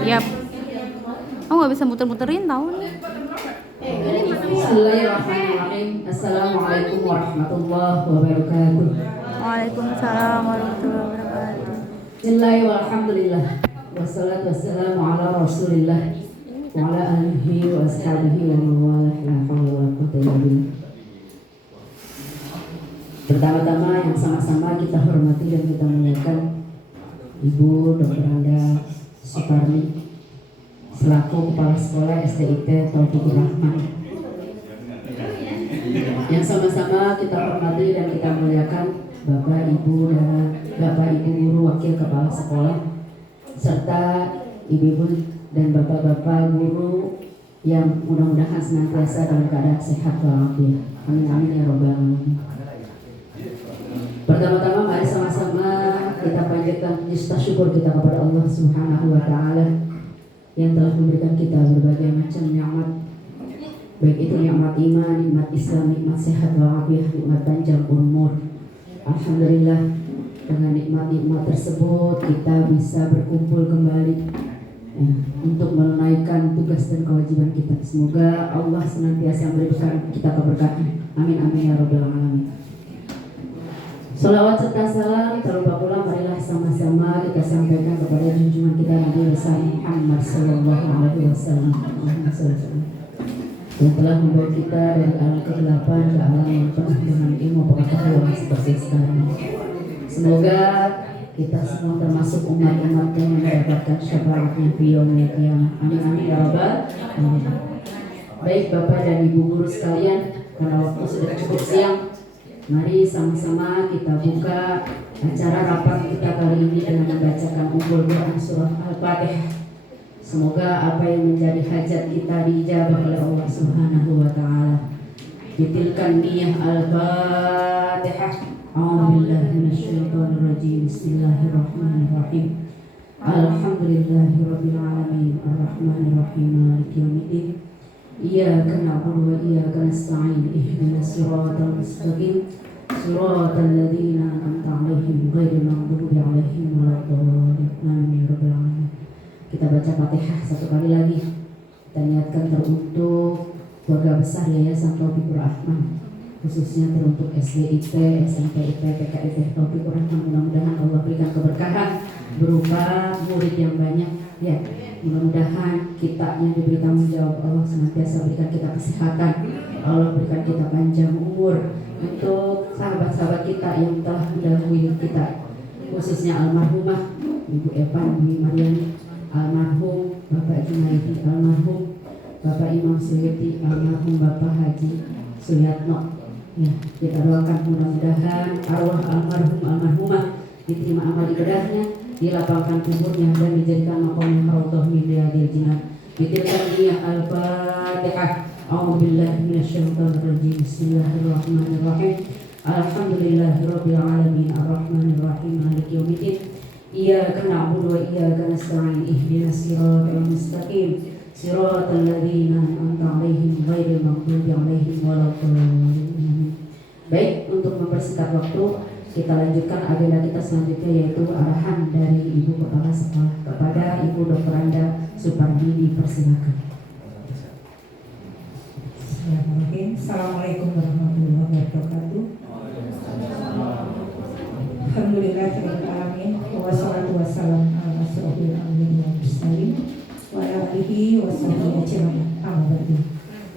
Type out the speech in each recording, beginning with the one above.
Yap. Oh nggak bisa muter-muterin tahu nih. Bismillahirrahmanirrahim. Assalamualaikum warahmatullahi wabarakatuh. Waalaikumsalam warahmatullahi wabarakatuh. Bismillahirrahmanirrahim. Alhamdulillah. Wassalatu wassalamu ala rasulillah wa ala alihi wa ashabihi wa mawalah. La haula wa la quwwata illa billah. Pertama-tama yang sama-sama kita hormati dan kita muliakan Ibu Dr. Anda Suparni selaku Kepala Sekolah SDIT Taufikur Rahman. Yang sama-sama kita hormati dan kita muliakan Bapak Ibu Guru Wakil Kepala Sekolah serta Ibu-ibu dan Bapak-bapak guru yang mudah-mudahan senantiasa dalam keadaan sehat walafiat. Amin amin ya robbal alamin. Pertama-tama mari sama-sama kita panjatkan puji syukur kita kepada Allah Subhanahu wa taala yang telah memberikan kita berbagai macam nikmat, baik itu nikmat iman, nikmat Islam, nikmat sehat walafiat, nikmat panjang umur. Alhamdulillah dengan nikmat-nikmat tersebut kita bisa berkumpul kembali untuk menunaikan tugas dan kewajiban kita. Semoga Allah senantiasa memberikan kita keberkahan. Amin amin ya robbal alamin. Salawat serta salam terlupa pula marilah sama-sama kita sampaikan kepada junjungan kita Nabi besar Muhammad sallallahu alaihi wasallam yang telah membawa kita dari alam kegelapan ke alam yang penuh dengan ilmu pengetahuan seperti sekarang. Semoga kita semua termasuk umat-umat yang mendapatkan syafaatnya fi yaumil qiyamah. Amin amin ya rabbal alamin. Baik Bapak dan Ibu guru sekalian, karena waktu sudah cukup siang, mari sama-sama kita buka acara rapat kita kali ini dengan membacakan ummul Quran surah Al-Fatihah. Semoga apa yang menjadi hajat kita diijabah oleh Allah Subhanahu wa taala. Bitilkan niyah Al-Fatihah. A'udzubillahi minasyaitonir rajim. Bismillahirrahmanirrahim. Alhamdulillahirabbil alamin. Arrahmanir rahim. Maliki yaumiddin. Iyyaka na'budu wa iyyaka nasta'in. Ihdinas siratal mustaqim. Siratal ladzina an'amta 'alaihim ghairil maghdubi 'alaihim waladdallin. Amin ya rabbal alamin. Kita baca Fatihah satu kali lagi. Kita niatkan teruntuk keluarga besar Yayasan Taufikur Rahman, khususnya teruntuk SDIT, SMPIT, PKIT Taufikur Rahman. Mudah-mudahan Allah berikan keberkahan berupa murid yang banyak. Ya, mudah-mudahan kita yang diberi tanggung jawab Allah senantiasa berikan kita kesehatan. Allah berikan kita panjang umur. Untuk sahabat-sahabat kita yang telah mendahului kita, khususnya almarhumah Ibu Evan, Ibu Mariani, almarhum Bapak Junaidi, almarhum Bapak Imam Suyuti, almarhum Bapak Haji Suyatno. Ya, kita doakan mudah-mudahan arwah almarhum almarhumah diterima amal ibadahnya, dilapangkan kuburnya dan dijadikan maqam raudhah min riyadil jinan. Bitilkan niyah Al-Fatihah. A'udzubillahi minasyaitonir rajim. Bismillahirrahmanirrahim. Alhamdulillahirabbil alamin. Arrahmanir rahim. Maliki yaumiddin. Iyyaka na'budu wa iyyaka nasta'in. Ihdinas siratal mustaqim. Siratal ladzina an'amta 'alaihim ghairil maghdubi 'alaihim waladdallin. Baik, untuk mempersingkat waktu, kita lanjutkan agenda kita selanjutnya, yaitu arahan dari Ibu Kepala Sekolah kepada Ibu Dr. Anda Suparni. Dipersilakan. Assalamualaikum warahmatullahi wabarakatuh. Alhamdulillahirabbil alamin. Wassalatu wassalamu ala asyrofil anbiya'i wal mursalin wa ala alihi washabihi ajmain. Amma ba'du.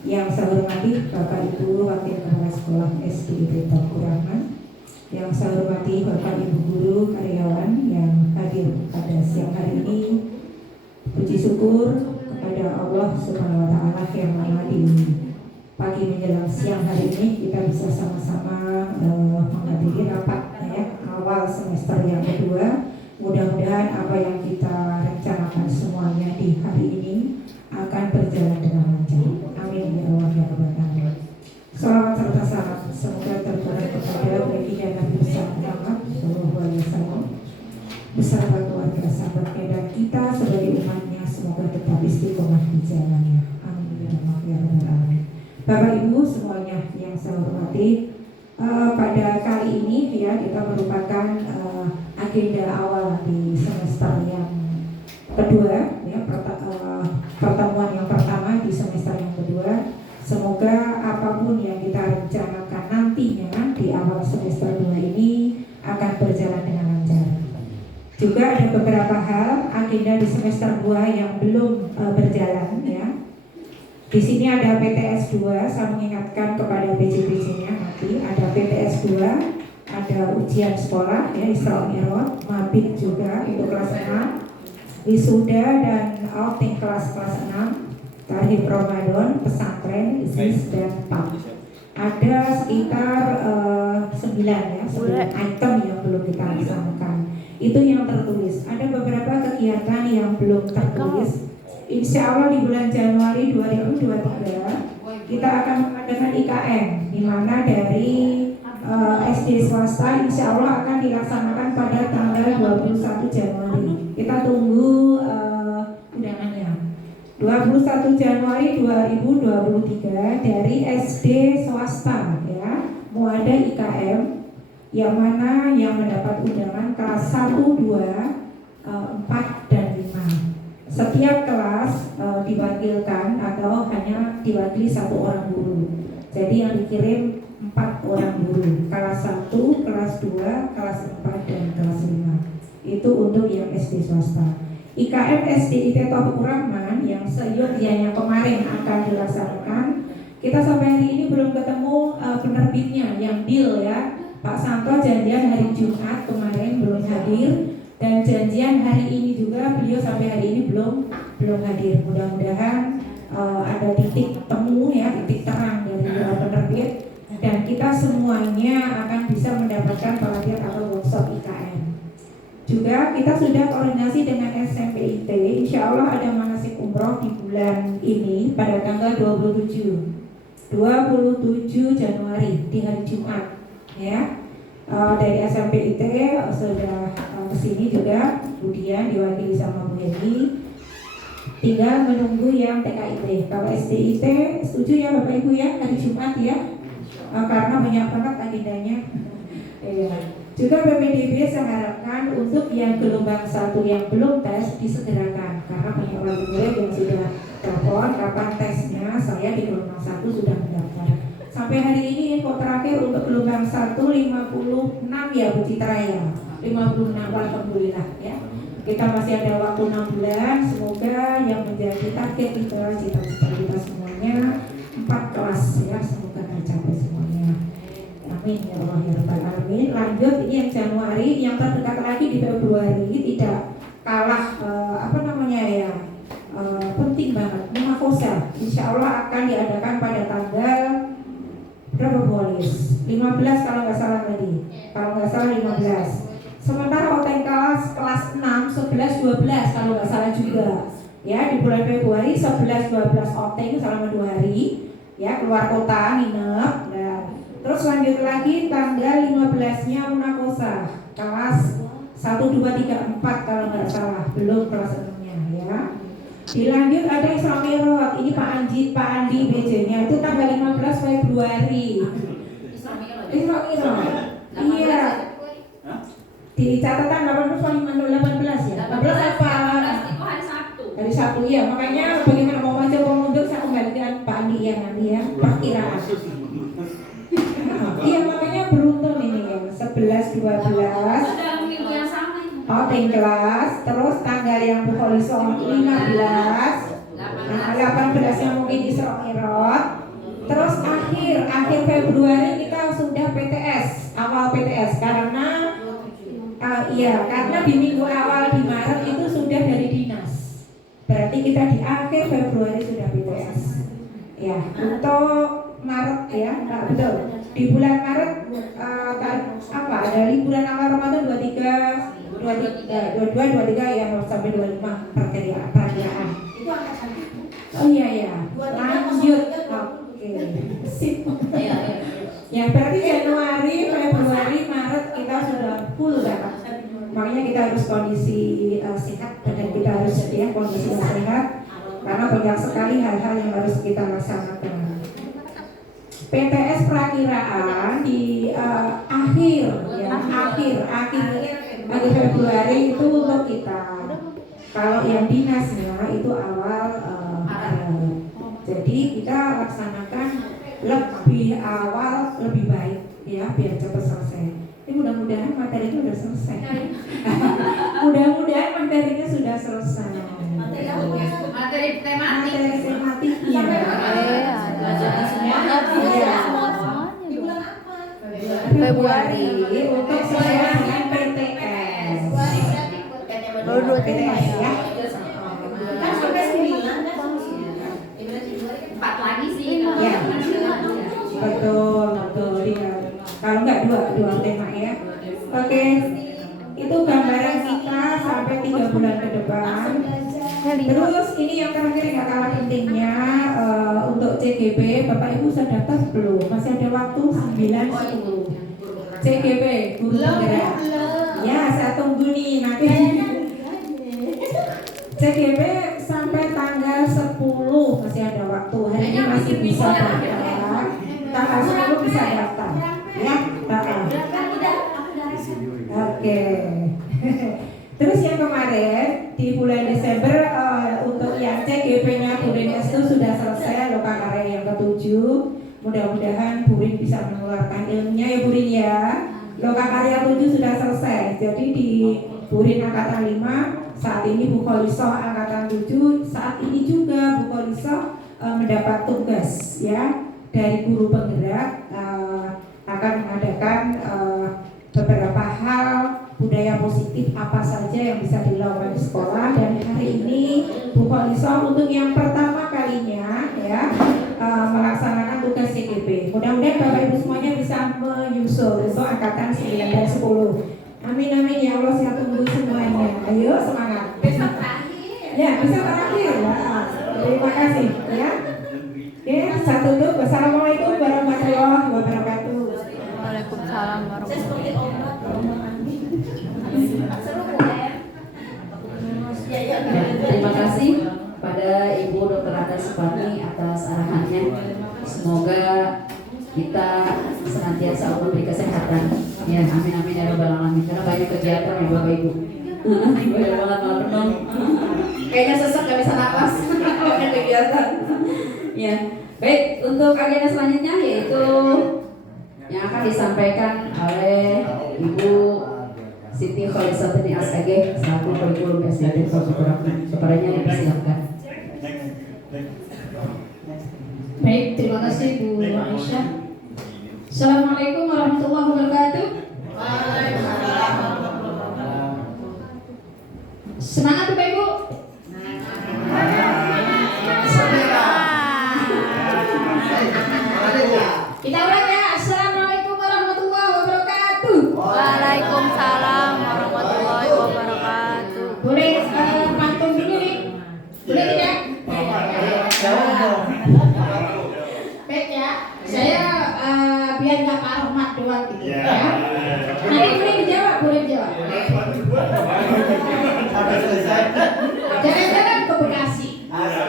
Yang saya hormati Bapak Ibu Wakil Kepala Sekolah SDIT Taufikur Rahman, yang saya hormati Bapak Ibu guru karyawan yang hadir pada siang hari ini. Puji syukur kepada Allah Subhanahu wa taala yang mana di pagi menjelang siang hari ini kita bisa sama-sama menghadiri rapat awal semester yang kedua. Mudah-mudahan apa yang kita rencanakan semuanya di hari ini akan berjalan dengan lancar. Amin ya Allah ya Rabbal alamin. Salawat serta salam semoga tercurah kepada baginda Nabi Muhammad sallallahu alaihi wasallam beserta keluarga sahabatnya dan kita sebagai umatnya, semoga tetap istiqomah di jalannya. Amin ya Allah ya Rabbal alamin. Bapak Ibu semuanya yang saya hormati, pada kali ini ya kita merupakan agenda awal di semester yang kedua ya. Juga ada beberapa hal agenda di semester 2 yang belum berjalan ya. Di sini ada PTS 2, saya mengingatkan kepada PJ-PJ-nya nanti ada PTS 2, ada ujian sekolah ya, Isra Mi'raj, mabit juga untuk kelas 6, wisuda dan outing kelas-kelas 6, tarhib Ramadan, pesantren, ISIS dan PAP. Ada sekitar 9 ya, 9 item yang belum kita laksanakan. Itu yang tertulis. Ada beberapa kegiatan yang belum tertulis. Insya Allah di bulan Januari 2023 kita akan mengadakan IKM, di mana dari SD swasta insya Allah akan dilaksanakan pada tanggal 21 Januari. Kita tunggu undangannya. 21 Januari 2023 dari SD swasta ya, mau ada IKM yang mana yang mendapat undangan kelas 1, 2, 4 dan 5. Setiap kelas diwakilkan atau hanya diwakili 1 orang guru. Jadi yang dikirim 4 orang guru, kelas 1, kelas 2, kelas 4 dan kelas 5. Itu untuk yang SD swasta. IKM SDIT Taufikur Rahman yang seyogyanya kemarin akan dilaksanakan, kita sampai hari ini belum ketemu penerbitnya yang deal ya. Pak Santo janjian hari Jumat kemarin belum hadir, dan janjian hari ini juga beliau sampai hari ini belum hadir. Mudah-mudahan ada titik temu ya, titik terang dari penerbit, dan kita semuanya akan bisa mendapatkan pelatihan atau workshop IKM. Juga kita sudah koordinasi dengan SMPIT, insya Allah ada manasik umroh di bulan ini pada tanggal 27 Januari di hari Jumat ya. Dari SMPIT sudah kesini juga, kemudian diwakili sama Bu Hedi. Tinggal menunggu yang TKIT. Kalau SDIT setuju ya Bapak Ibu ya, hari Jumat ya, karena banyak banget agendanya. Juga PPDB saya harapkan untuk yang gelombang 1 yang belum tes disegerakan, karena banyak wali murid yang sudah telepon kapan tesnya. Saya di gelombang 1 sudah mendaftar. Sampai hari ini info terakhir untuk gelombang 1 56 ya Bu Citra ya, 56 alhamdulillah ya. Kita masih ada waktu 6 bulan. Semoga yang menjadi target kita, cita-cita kita semuanya 4 kelas ya, semoga tercapai semuanya. Amin ya Allah ya Rabbal Alamin. Lanjut, ini yang Januari, yang terdekat lagi di Februari tidak kalah penting banget. Munafosa insya Allah akan diadakan pada tanggal berapa Bolis? 15 kalau nggak salah tadi. Kalau nggak salah 15. Sementara OTN kelas 6, 11, 12 kalau nggak salah juga. Ya, di bulan Februari 11, 12 OTN selama 2 hari. Ya, keluar kota, nginep. Nah, terus lanjut lagi tanggal 15-nya Munakosa kelas 1, 2, 3, 4 kalau nggak salah. Belum kelas 6-nya ya. Dilanjut ada Isra Mi'raj. Ini Pak Andi BJ-nya itu tanggal 15 Februari. Isra Mi'raj. Iya. Di catatan 18 ya. 18 apa? Hari Sabtu ya. Makanya bagaimana mau maju mau mundur saya kembalikan Pak Andi ya nanti ya. Perkiraan. Iya makanya beruntung ini ya. 11, 12. Outing kelas, terus tanggal yang Bu Kholiso 15, nah 18 yang mungkin Isra Mi'raj, terus akhir Februari kita sudah PTS, awal PTS karena karena di minggu awal di Maret itu sudah dari dinas, berarti kita di akhir Februari sudah PTS, ya untuk Maret ya, betul. Di bulan Maret ada liburan awal Ramadan 23, 23 ya sampai 25 perkiraan. Itu angkatan. Oh iya. Lanjut. Oke. Sip. Ya berarti Januari, Februari, Maret kita sudah full dapat. Makanya kita harus kondisi sehat, badan kita harus ya kondisi sehat karena banyak sekali hal-hal yang harus kita laksanakan. PTS perakiraan di akhir Februari itu untuk kita. Kalau yang dinasnya itu awal jadi kita laksanakan lebih awal lebih baik ya biar cepat selesai. mudah-mudahan materinya sudah selesai. Mudah-mudahan materinya sudah selesai. Materi tematik. Materi tematiknya. Di bulan apa? Februari. Untuk sesuai dengan PTS. Baru 2 tema PTS ya. Kan sampai 9 kan? Empat lagi sih. Ya. Betul, betul. Ya. Kalau nggak dua tema ya. Oke. Itu gambaran kita sampai 3 bulan ke depan. Terus ini yang terakhir yang gak kalah pentingnya untuk CGB, Bapak Ibu sudah daftar belum? Masih ada waktu 9-10. CGB, guru penggerak. Ya, saya tunggu nih nanti. CGB sampai tanggal 10 masih ada waktu. Hari ini masih bisa daftar. Tanggal 10 bisa daftar. Ya, Oke. Terus yang kemarin di bulan Desember untuk yang CGP-nya Burin itu sudah selesai loka karya yang ke-7. Mudah-mudahan Burin bisa mengeluarkan ilmunya ya Burin ya. Loka karya 7 sudah selesai. Jadi di Burin angkatan 5 saat ini Bu Kholisoh angkatan 7, saat ini juga Bu Kholisoh mendapat tugas ya dari guru penggerak akan mengadakan beberapa hal budaya positif apa saja yang bisa dilakukan di sekolah, dan hari ini Bu Kholisoh untuk yang pertama kalinya ya melaksanakan tugas CGP. Mudah-mudahan Bapak Ibu semuanya bisa menyusul untuk angkatan 9 dan 10. Amin amin ya Allah, saya tunggu semuanya. Ayo semangat. Besok terakhir. Ya, bisa terakhir ya. Terima kasih ya. Oke, saya tutup. Wassalamualaikum warahmatullahi wabarakatuh. Waalaikumsalam warahmatullahi Saya seperti obat. Seru ya. Terima kasih pada Ibu Dr. Ada Supani atas arahannya. Semoga kita senantiasa Allah beri kesehatan. Ya, amin amin ya rabbal alamin. Karena banyak kegiatan ya Bapak Ibu. Banyak banget malam renung. Kayaknya sesak gak bisa napas. Banyak kegiatan. Ya, baik, untuk agenda selanjutnya yaitu yang akan disampaikan oleh Ibu Siti Kholisatini SAG selaku kurikulum SDT Fakultas Kepadanya dipersilakan. Baik, terima kasih Bu Aisyah. Assalamualaikum warahmatullahi wabarakatuh. Semangat Bapak Ibu. Kita ulang ya. Assalamualaikum warahmatullahi wabarakatuh. Waalaikumsalam warahmatullahi wabarakatuh. Boleh pantun dulu nih? Boleh tidak? Baik ya. Saya biar nggak Pak Rahmat doang gitu ya. Nanti boleh dijawab, boleh dijawab. Jalan-jalan ke Bekasi.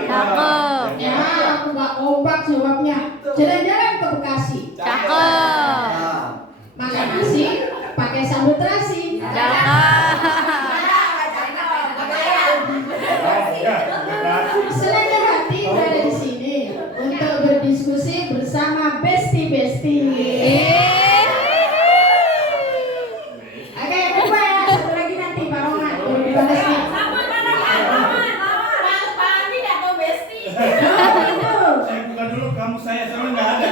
Cakep. Ya, aku nggak kompak jawabnya. Jalan-jalan ke Bekasi. Cakep. Makan nasi, pakai sambal terasi. Senang hati berada di sini untuk berdiskusi bersama besti-besti. Oke, kedua ya, satu lagi nanti Pak Roman baru dibahas nih. Saya buka dulu, kamu saya sama nggak ada.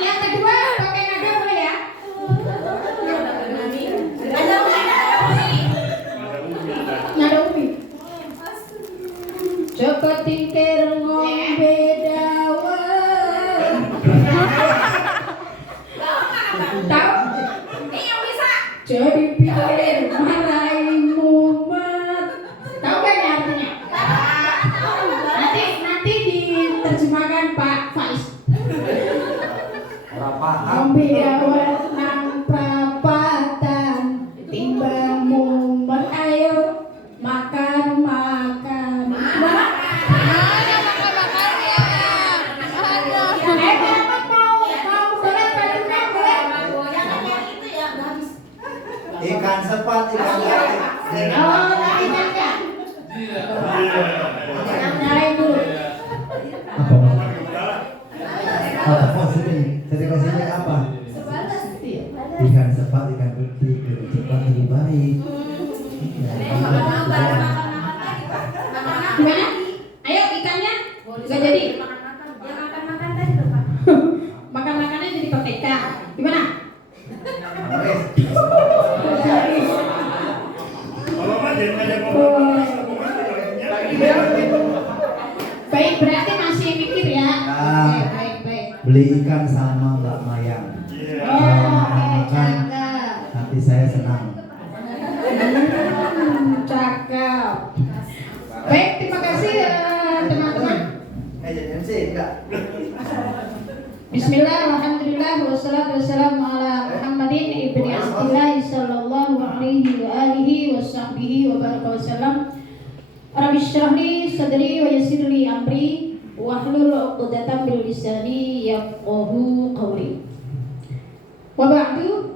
Yang kedua pakai nada boleh ya? Nada umi. Joko tingkir ngombe dawet. Tahu? Ini yang bisa. Jadi pikir marahi mumet. Tahu kan ya artinya? Nanti diterjemahkan Pak Faiz. Ngombe dawet nang prapatan, timbang mumet ayo makan. Ikan sepat, ikan jari. Oh, lagi kan? Nyalain dulu. Apa maksudnya? Jadi maksudnya apa? Ikan sepat, Gimana? Ayo ikannya nggak jadi. Dia makan tadi loh Pak. Makan makannya jadi pakai ikan. Gimana? Kalau mah jadi ngajak ngobrol. Baik, berarti masih mikir ya. Nah. Baik. Beli ikan sama Mbak Mayang. Iya. Cakep. Nanti saya senang. Cakep. Baik, terima kasih teman-teman. Jadi MC enggak? Bismillah, alhamdulillah, wassalatu wassalamu ala Muhammadin ibni Abdillah sallallahu alaihi wa alihi wa sahbihi wa baraka wasallam. Rabbi syrah li sadri wa yassir li amri wahlul 'uqdatam min lisani yafqahu qawli. Wa ba'du.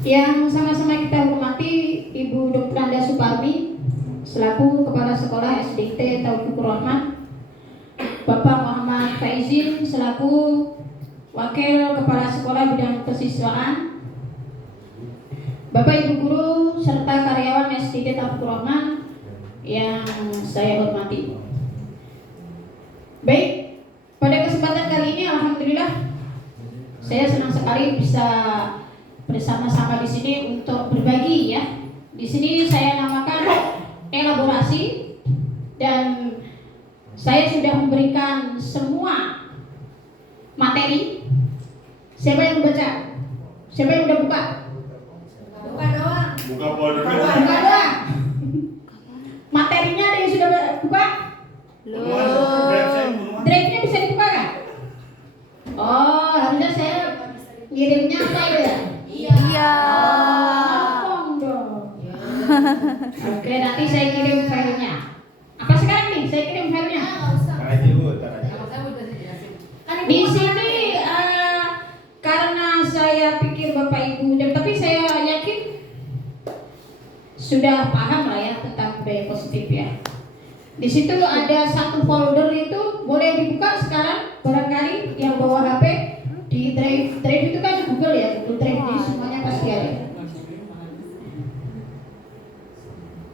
Yang sama-sama kita hormati Ibu Dr. Anda Suparmi selaku Kepala Sekolah SDIT Taufikur Rahman, Bapak Muhammad Faizin selaku Wakil Kepala Sekolah Bidang Kesiswaan, Bapak Ibu Guru serta karyawan SDIT Taufikur Rahman yang saya hormati. Baik, pada kesempatan kali ini alhamdulillah saya senang sekali bisa bersama-sama di sini untuk berbagi ya. Di sini saya namakan elaborasi dan saya sudah memberikan semua materi. Siapa yang membaca? Siapa yang udah buka? Bukan doang. Buka folder. Buka doang. Materinya ada yang sudah buka? Drive-nya bisa dibuka kan? Oh, harusnya saya ngirimnya apa ya? Iya. Ngomong dong. Oke, nanti saya kirim filenya. Apa sekarang nih? Saya kirim filenya. Di sini karena saya pikir Bapak Ibu dan tapi saya yakin sudah paham lah ya tentang budaya positif ya. Di situ ada satu folder itu boleh dibuka sekarang barangkali yang bawa HP di drive itu kan Google ya, Google Drive jadi semuanya pasti ada.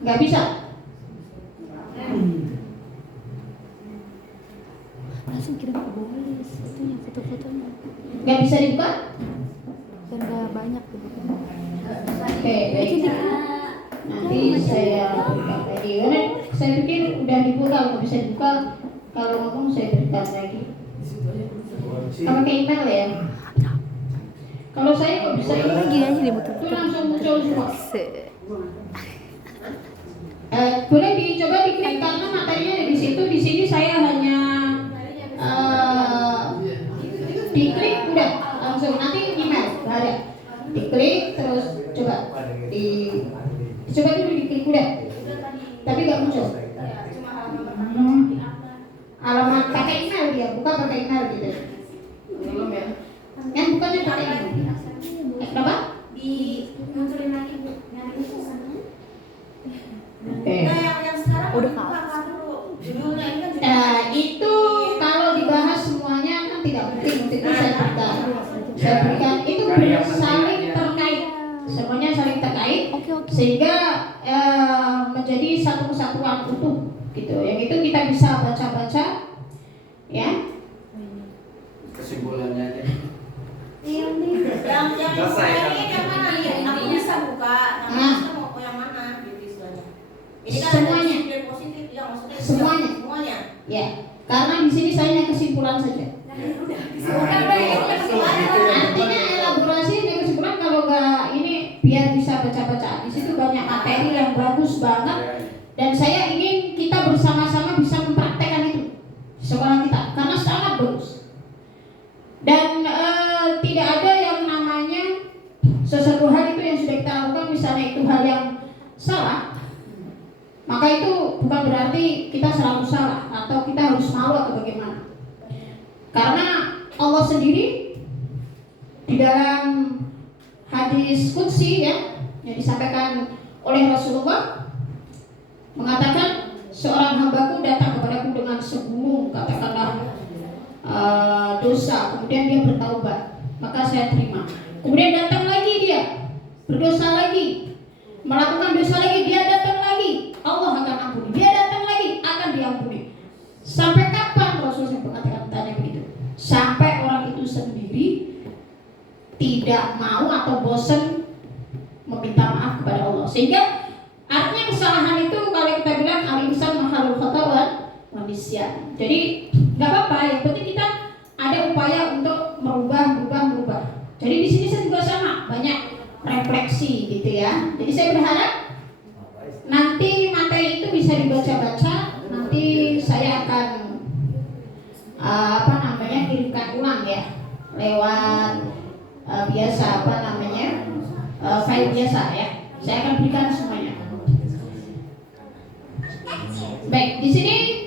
Nggak bisa? Langsung kirim ke Bolis. Itunya foto-fotonya. Nggak bisa dibuka? Dan nggak banyak dibuka. Oke, baik. Nanti saya buka lagi. Karena saya pikir udah dibuka, nggak bisa dibuka. Kalau ngomong saya berikan lagi. Kalau ke email ya. Kalau saya nggak bisa Gini aja itu dimuter-muter. langsung muncul semua. Se- Boleh dicoba diklik karena materinya di situ. Di sini saya hanya diklik udah langsung nanti email nggak ada. Diklik terus coba coba dulu diklik udah. Tapi nggak muncul. Alamat pakai email dia, buka pakai email gitu. Belum ya? Kan bukannya pakai email. Kenapa? Di munculin lagi Bu. Nyari susah. Oke. Nah, yang sekarang Udah buka kalah. apa dulu? Judulnya ini kan Itu kalau dibahas semuanya kan tidak mungkin untuk itu saya berikan itu saling terkait, semuanya saling terkait Oke. sehingga menjadi satu kesatuan utuh gitu. Yang itu kita bisa baca-baca ya. Kesimpulannya aja. yang Selesai. ini yang mana nih? Aku bisa buka. Nah, bisa mau yang mana gitu istilahnya. Ini kan Semuanya. ada sisi positif ya maksudnya. Semuanya. Semuanya. Ya, karena di sini saya hanya kesimpulan saja. Bukan deh, itu kesimpulannya. Artinya elaborasi dan kesimpulan kalau nggak ini biar bisa baca-baca. Di situ banyak materi yang bagus banget dan saya ingin kita bersama-sama bisa mempraktekkan itu di sekolah kita karena sangat bagus. Dan tidak ada yang namanya sesuatu hal itu yang sudah kita lakukan misalnya itu hal yang salah, maka itu bukan berarti kita selalu salah atau kita harus malu atau bagaimana. Karena Allah sendiri di dalam hadis qudsi ya yang disampaikan oleh Rasulullah mengatakan seorang hambaku datang kepadaku dengan segunung katakanlah dosa, kemudian dia bertaubat, maka saya terima. Kemudian datang lagi dia berdosa lagi, melakukan dosa lagi, dia datang lagi, Allah akan ampuni. Dia kondisian. Jadi nggak apa-apa, yang penting kita ada upaya untuk merubah. Jadi di sini saya juga sama, banyak refleksi gitu ya. Jadi saya berharap nanti materi itu bisa dibaca-baca. Nanti saya akan kirimkan ulang ya lewat file biasa ya. Saya akan berikan semuanya. Baik, di sini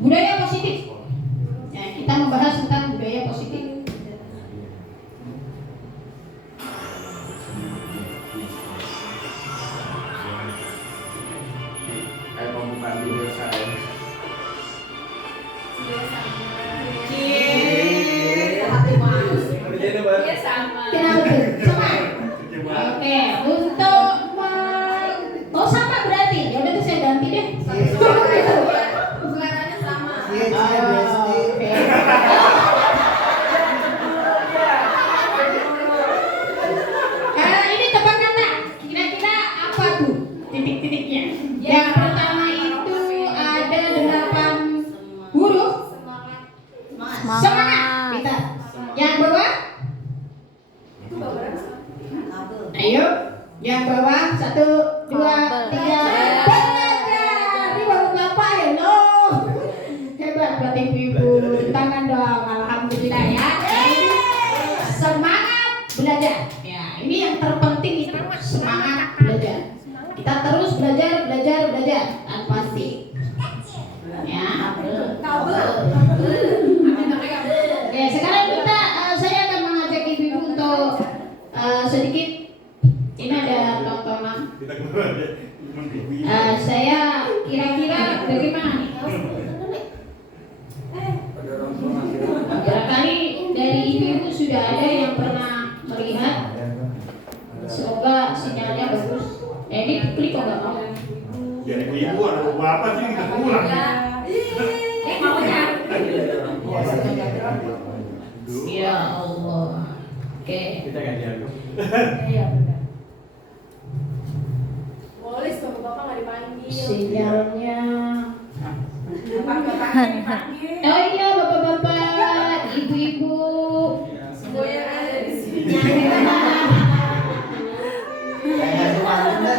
budaya positif. Ya, kita membahas tentang budaya positif. Kayak pembukaan video saya. Kenapa tuh? Sama. Oke, untuk sama berarti. Ya udah tuh saya ganti deh. Suaranya sama. Oke. Ini tebak kata. Kira-kira apa tuh titik-titiknya? Yang pertama itu ada 8 huruf. Semangat. Kita. Yang bawah? Ayo. Yang bawah 1, 2, 3. Belajar. Ini baru Bapak ya loh. Hebat buat ibu-ibu. Tangan dong. Alhamdulillah ya. Semangat belajar. Ya, ini yang terpenting itu semangat belajar. Kita terus belajar tanpa henti. Ya. Oke, sekarang saya akan mengajak ibu-ibu untuk sedikit. Ini ada tontonan. Saya kira-kira bagaimana nih? Barangkali dari ibu-ibu sudah ada yang pernah melihat. Semoga sinyalnya bagus. Ini klik kok nggak mau. Ya ibu ada apa sih kita pulang. Maunya. Ya Allah. Oke. Kita gantian. Iya. Boleh bapak-bapak nggak dipanggil. Sinyalnya. Bapak-bapak dipanggil. Oh iya bapak-bapak, ibu-ibu. Semua yang ada di sini.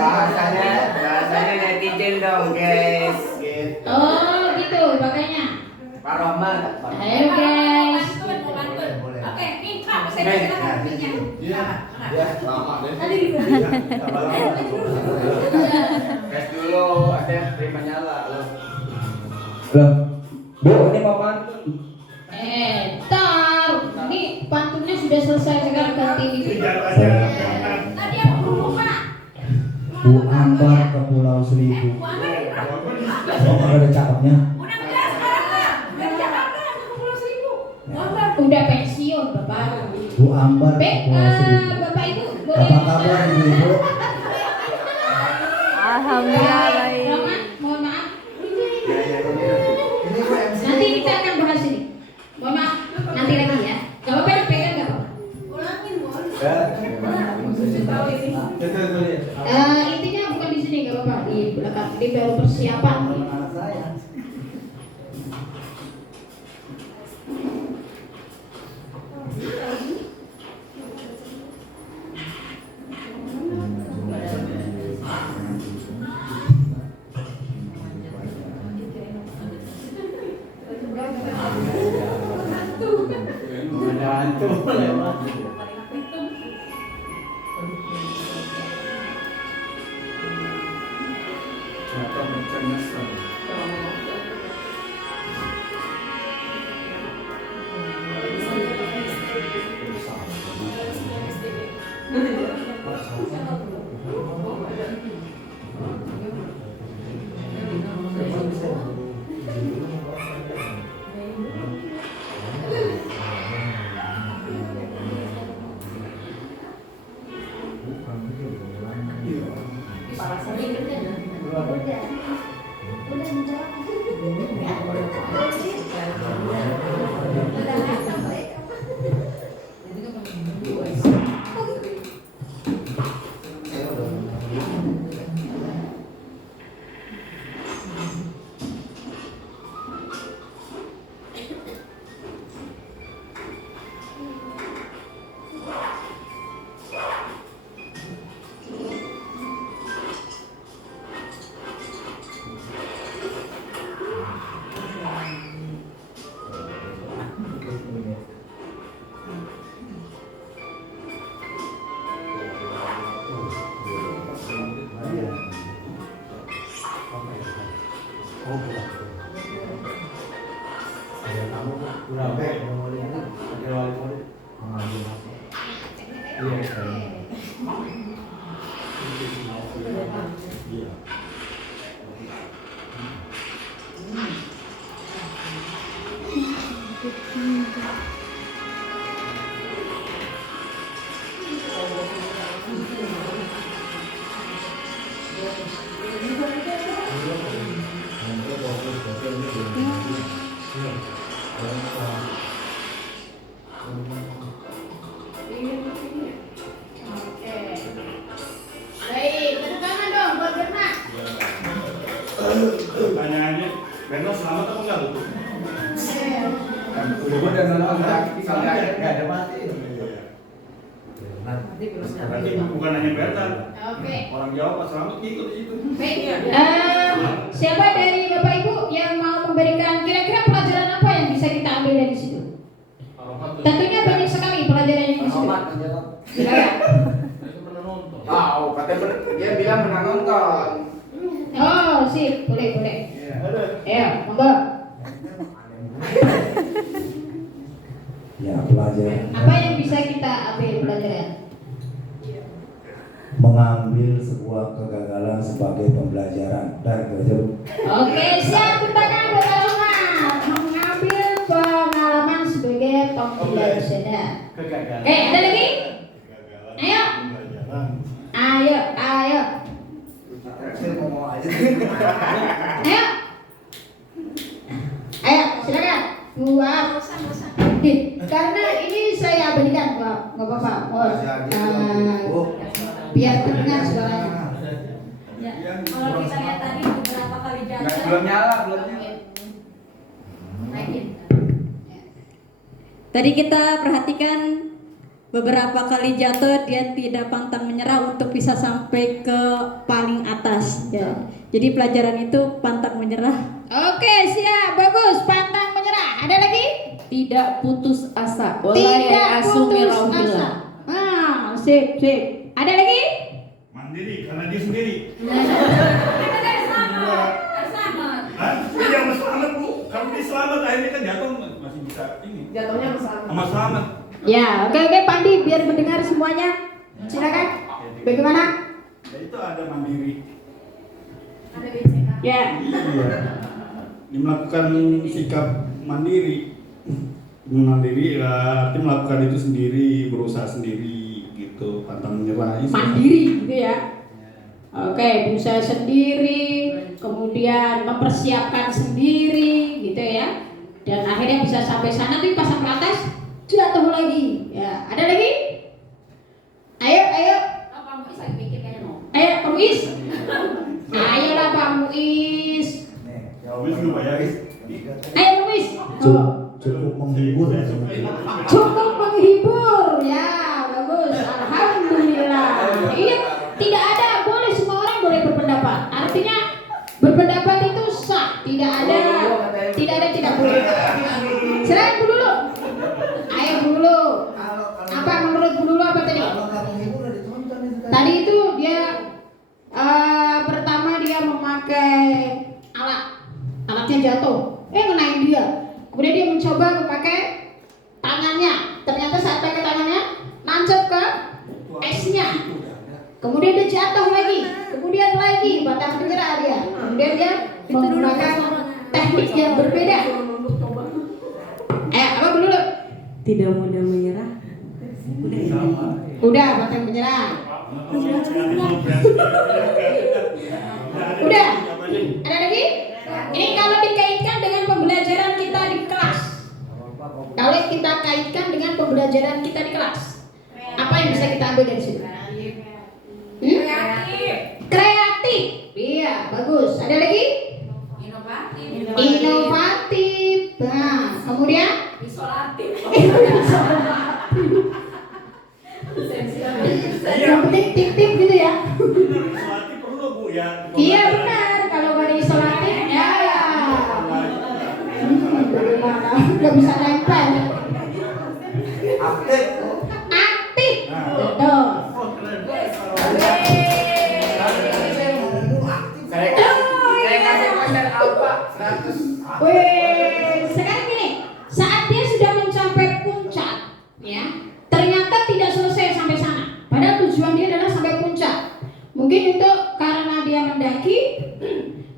Bahasanya netizen dong guys. Gitu. Oh gitu, makanya. Pak Rohman. Ayo guys. Oke, nih Pak, saya kasih HP-nya. Ya, lama deh. Tadi di Tes dulu, ada terima nyala loh. Loh, Bu, ini mau pantun. Tar, ini pantunnya sudah selesai, sekarang ganti ini. Tadi apa dulu Pak? Bu Ambar ke Pulau Seribu. Oh, ada cakepnya. Udah enggak sekarang Pak? Dari Jakarta ke Pulau Seribu. Udah pensiun bapak. Bu Ambar ke Pulau Seribu. Bapak itu Apa kabar Ibu? Alhamdulillah baik. Roman, mohon maaf. Ini gue MC. Nanti kita akan bahas ini. Mohon maaf, nanti lagi ya. Gak apa-apa, pegang gak apa-apa. Ulangin, Bon. Intinya bukan di sini, gak apa-apa. Di belakang, di baru persiapan. Oh, bukan. Ada kamu kurang baik wali murid, ada wali murid. Iya, iya. Baik, tepuk tangan dong buat Berna. Pertanyaannya, Berna selamat apa enggak, Bu? Gue udah nonton kaki sampai nggak ada mati. Nanti bukan hanya Berna, Oke. orang Jawa Pak Selamat ikut di situ. Baik. Siapa dari Bapak Ibu yang mau memberikan kira-kira pelajaran apa yang bisa kita ambil dari situ? Tentunya banyak sekali pelajaran yang di situ. Silakan. Tahu, katanya dia bilang pernah nonton. Oh, sip, boleh. Ayo, monggo. Ya, pelajaran. Apa yang bisa kita ambil pelajaran? Mengambil sebuah kegagalan sebagai pembelajaran. Dan belajar. Oke, siap, tangan bersama. Mengambil pengalaman sebagai pembelajaran. Oke, ada lagi? Ayo. Ayo, silakan. Buat. Karena ini saya abadikan, Pak. Nggak apa-apa. Biar terdengar segalanya. Kalau kita lihat tadi beberapa kali jatuh. Belum nyala. Tadi kita perhatikan beberapa kali jatuh dia tidak pantang menyerah untuk bisa sampai ke paling atas ya. Jadi pelajaran itu pantang menyerah. Oke, siap, bagus. Pantang menyerah. Ada lagi? Tidak putus asa. Tidak putus asa. Ah, sip. Ada lagi? Mandiri, karena dia sendiri. Selamat. Hah? Dia yang selamat, Bu. Kalau dia selamat, akhirnya kan jatuh masih bisa ini. Jatuhnya bersama. Sama selamat. Ya, oke, Pandi, biar mendengar semuanya. Silakan. Bagaimana? Ya itu ada mandiri. Ada BCK. Ya. Iya. Dia melakukan sikap mandiri. Mandiri arti melakukan itu sendiri, berusaha sendiri gitu, pantang menyerah. Mandiri gitu ya. Oke, berusaha sendiri, kemudian mempersiapkan sendiri gitu ya. Dan akhirnya bisa sampai sana tuh pas sampai atas jatuh lagi. Ya, ada lagi? Ayo. Pak Muiz lagi mikir kayaknya mau. Ayo, Pak Muiz. Ayolah Pak Muiz. Wis lu bayarin. Ayo Pak Muiz. Cukup menghibur. Cukup menghibur. Ya, bagus. Alhamdulillah. Iya, tidak ada, boleh semua orang boleh berpendapat. Artinya berpendapat itu sah. Tidak ada tidak boleh. Silakan Bu dulu. Ayo Bu dulu. Apa menurut Bu dulu apa tadi? Tadi itu dia pertama dia memakai alatnya jatuh, ngenain dia. Kemudian dia mencoba memakai tangannya, ternyata saat pakai tangannya nancep ke esnya. Kemudian dia jatuh lagi, kemudian lagi batang menyerah dia. Kemudian dia menggunakan teknik yang berbeda. Apa dulu? Tidak mudah menyerah. Udah batang menyerah. Udah. Ada lagi? Ini kalau dikaitkan dengan pembelajaran kita di kelas. Kalau kita kaitkan dengan pembelajaran kita di kelas, apa yang bisa kita ambil dari situ? Kreatif. Iya, bagus. Ada lagi? Inovatif. Nah, kemudian? Isolatif. Yang penting tip-tip gitu ya. Isolatif perlu, Bu, ya. Iya benar. Kalau pada isolatif ya. Bagaimana? Gak bisa nempel. Aktif. Betul. Saya kasih pacar apa? Wih, sekarang gini, saat dia sudah mencapai puncak, ya, ternyata tidak selesai sampai sana. Padahal tujuan dia adalah sampai puncak. Mungkin itu karena dia mendaki,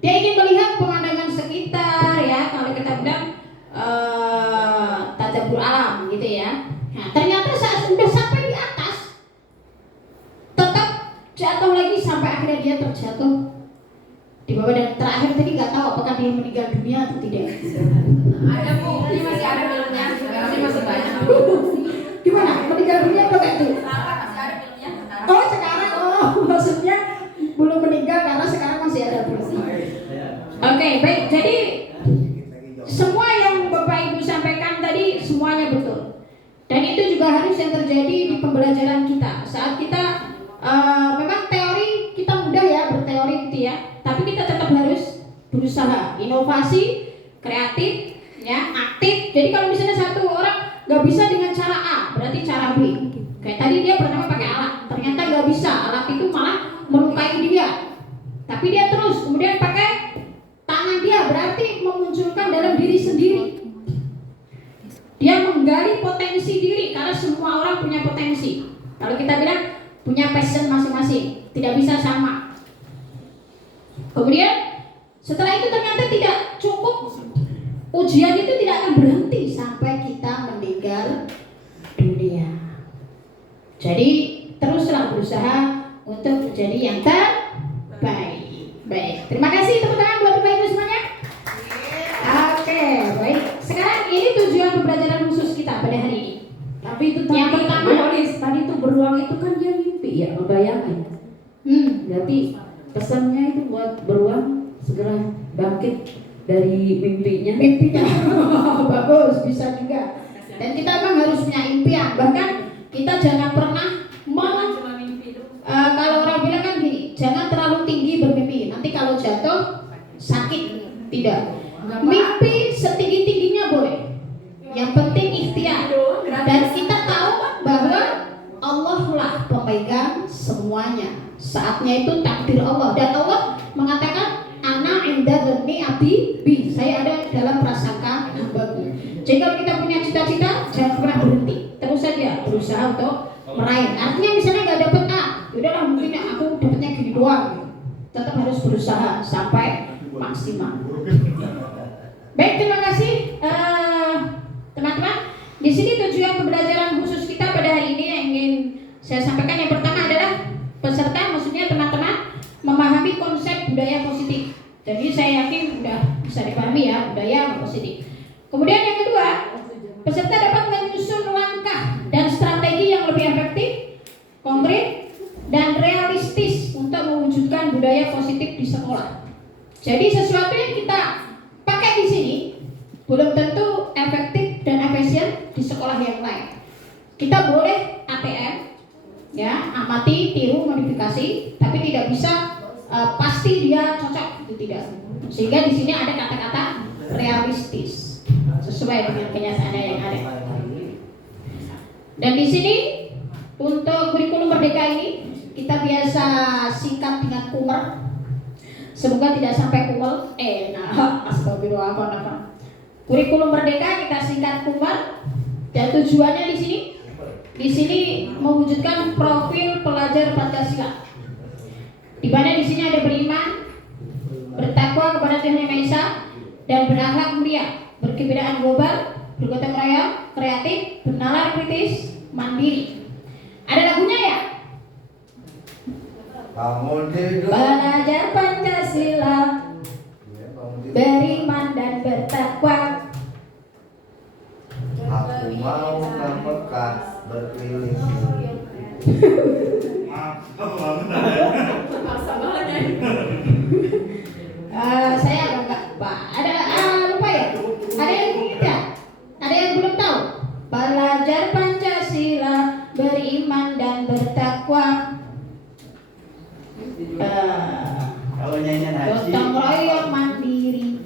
dia ingin melihat pemandangan sekitar, ya. Kalau kita bilang tadabbur alam, gitu ya. Nah, ternyata saat sudah sampai di atas, tetap jatuh lagi sampai akhirnya dia terjatuh di bawah, dan terakhir tadi nggak tahu apakah dia meninggal dunia atau tidak. Ada Bu, ini masih ada filmnya, masih banyak. Gimana? Meninggal dunia atau enggak tuh? Sekarang masih ada filmnya sekarang. Oh sekarang, oh maksudnya belum meninggal karena sekarang masih ada belum. Oke, baik. Jadi semua yang Bapak Ibu sampaikan tadi semuanya betul. Dan itu juga harus yang terjadi di pembelajaran kita. Saat kita memang teori kita mudah ya berteori gitu ya, tapi kita tetap harus berusaha inovasi, kreatif, ya, aktif. Jadi kalau misalnya satu orang nggak bisa dengan cara A, berarti cara B. Kayak tadi dia pertama pakai alat, ternyata nggak bisa, alat itu malah melukai dia. Tapi dia terus kemudian pakai tangan dia, berarti memunculkan dalam diri sendiri. Dia menggali potensi diri, karena semua orang punya potensi. Kalau kita bilang punya passion masing-masing, tidak bisa sama. Kemudian setelah itu ternyata tidak cukup, ujian itu tidak akan berhenti sampai kita meninggal dunia. Jadi teruslah berusaha untuk menjadi yang terbaik. Baik, terima kasih tepuk tangan buat Bapak Ibu semuanya. Oke, baik. Sekarang ini tujuan pembelajaran khusus kita pada hari ini. Tapi itu tadi, Yang pertama, tadi itu beruang itu kan dia mimpi ya, ngebayangin. Berarti pesannya itu buat beruang segera bangkit dari mimpinya. Mimpinya bagus, bisa juga. Dan kita memang harus punya impian. Bahkan kita jangan pernah kalau orang bilang kan gini, jangan terlalu tinggi bermimpi. Nanti kalau jatuh sakit. Tidak. Mimpi setinggi-tingginya boleh. Yang penting ikhtiar. Dan kita tahu bahwa Allah lah pemegang semuanya. Saatnya itu takdir Allah. Dan Allah mengatakan ana inda dzanni abdi bi. Saya ada dalam prasangka hambaku. Jadi kalau kita punya cita-cita, jangan pernah berhenti. Terus saja berusaha untuk meraih. Artinya misalnya nggak dapet A, yaudahlah mungkin aku dapetnya gini doang. Tetap harus berusaha sampai maksimal. Baik, terima kasih teman-teman. Di sini tujuan pembelajaran khusus kita pada hari ini yang ingin saya sampaikan, yang pertama adalah peserta, maksudnya teman-teman memahami konsep budaya positif. Jadi saya yakin sudah bisa dipahami ya budaya positif. Kemudian yang kedua, peserta dapat menyusun langkah dan strategi yang lebih efektif, konkret, dan realistis untuk mewujudkan budaya positif di sekolah. Jadi sesuatu yang kita pakai di sini belum tentu efektif dan efisien di sekolah yang lain. Kita boleh ATM, ya, amati, tiru, modifikasi, tapi tidak bisa pasti dia cocok, itu tidak. Sehingga di sini ada kata-kata realistis sesuai dengan kenyataannya yang ada. Dan di sini untuk kurikulum merdeka ini kita biasa singkat dengan kumer. Semoga tidak sampai kumel. Astagfirullah. Kurikulum merdeka kita singkat kumer. Dan tujuannya di sini mewujudkan profil pelajar Pancasila. Di mana di sini ada beriman, bertakwa kepada Tuhan Yang Maha Esa, dan berakhlak mulia, berkebudayaan global, bergotong royong, kreatif, bernalar kritis, mandiri. Ada lagunya ya? Bangun tidur. Belajar Pancasila, beriman dan bertakwa. Aku mau ke Mekah berkeliling. Saya agak lupa. Ada lupa ya? Ada yang ingat ya? Ada yang belum tahu? Belajar Pancasila, beriman dan bertakwa. Kalau nyanyian haji. Gotong royong mandiri,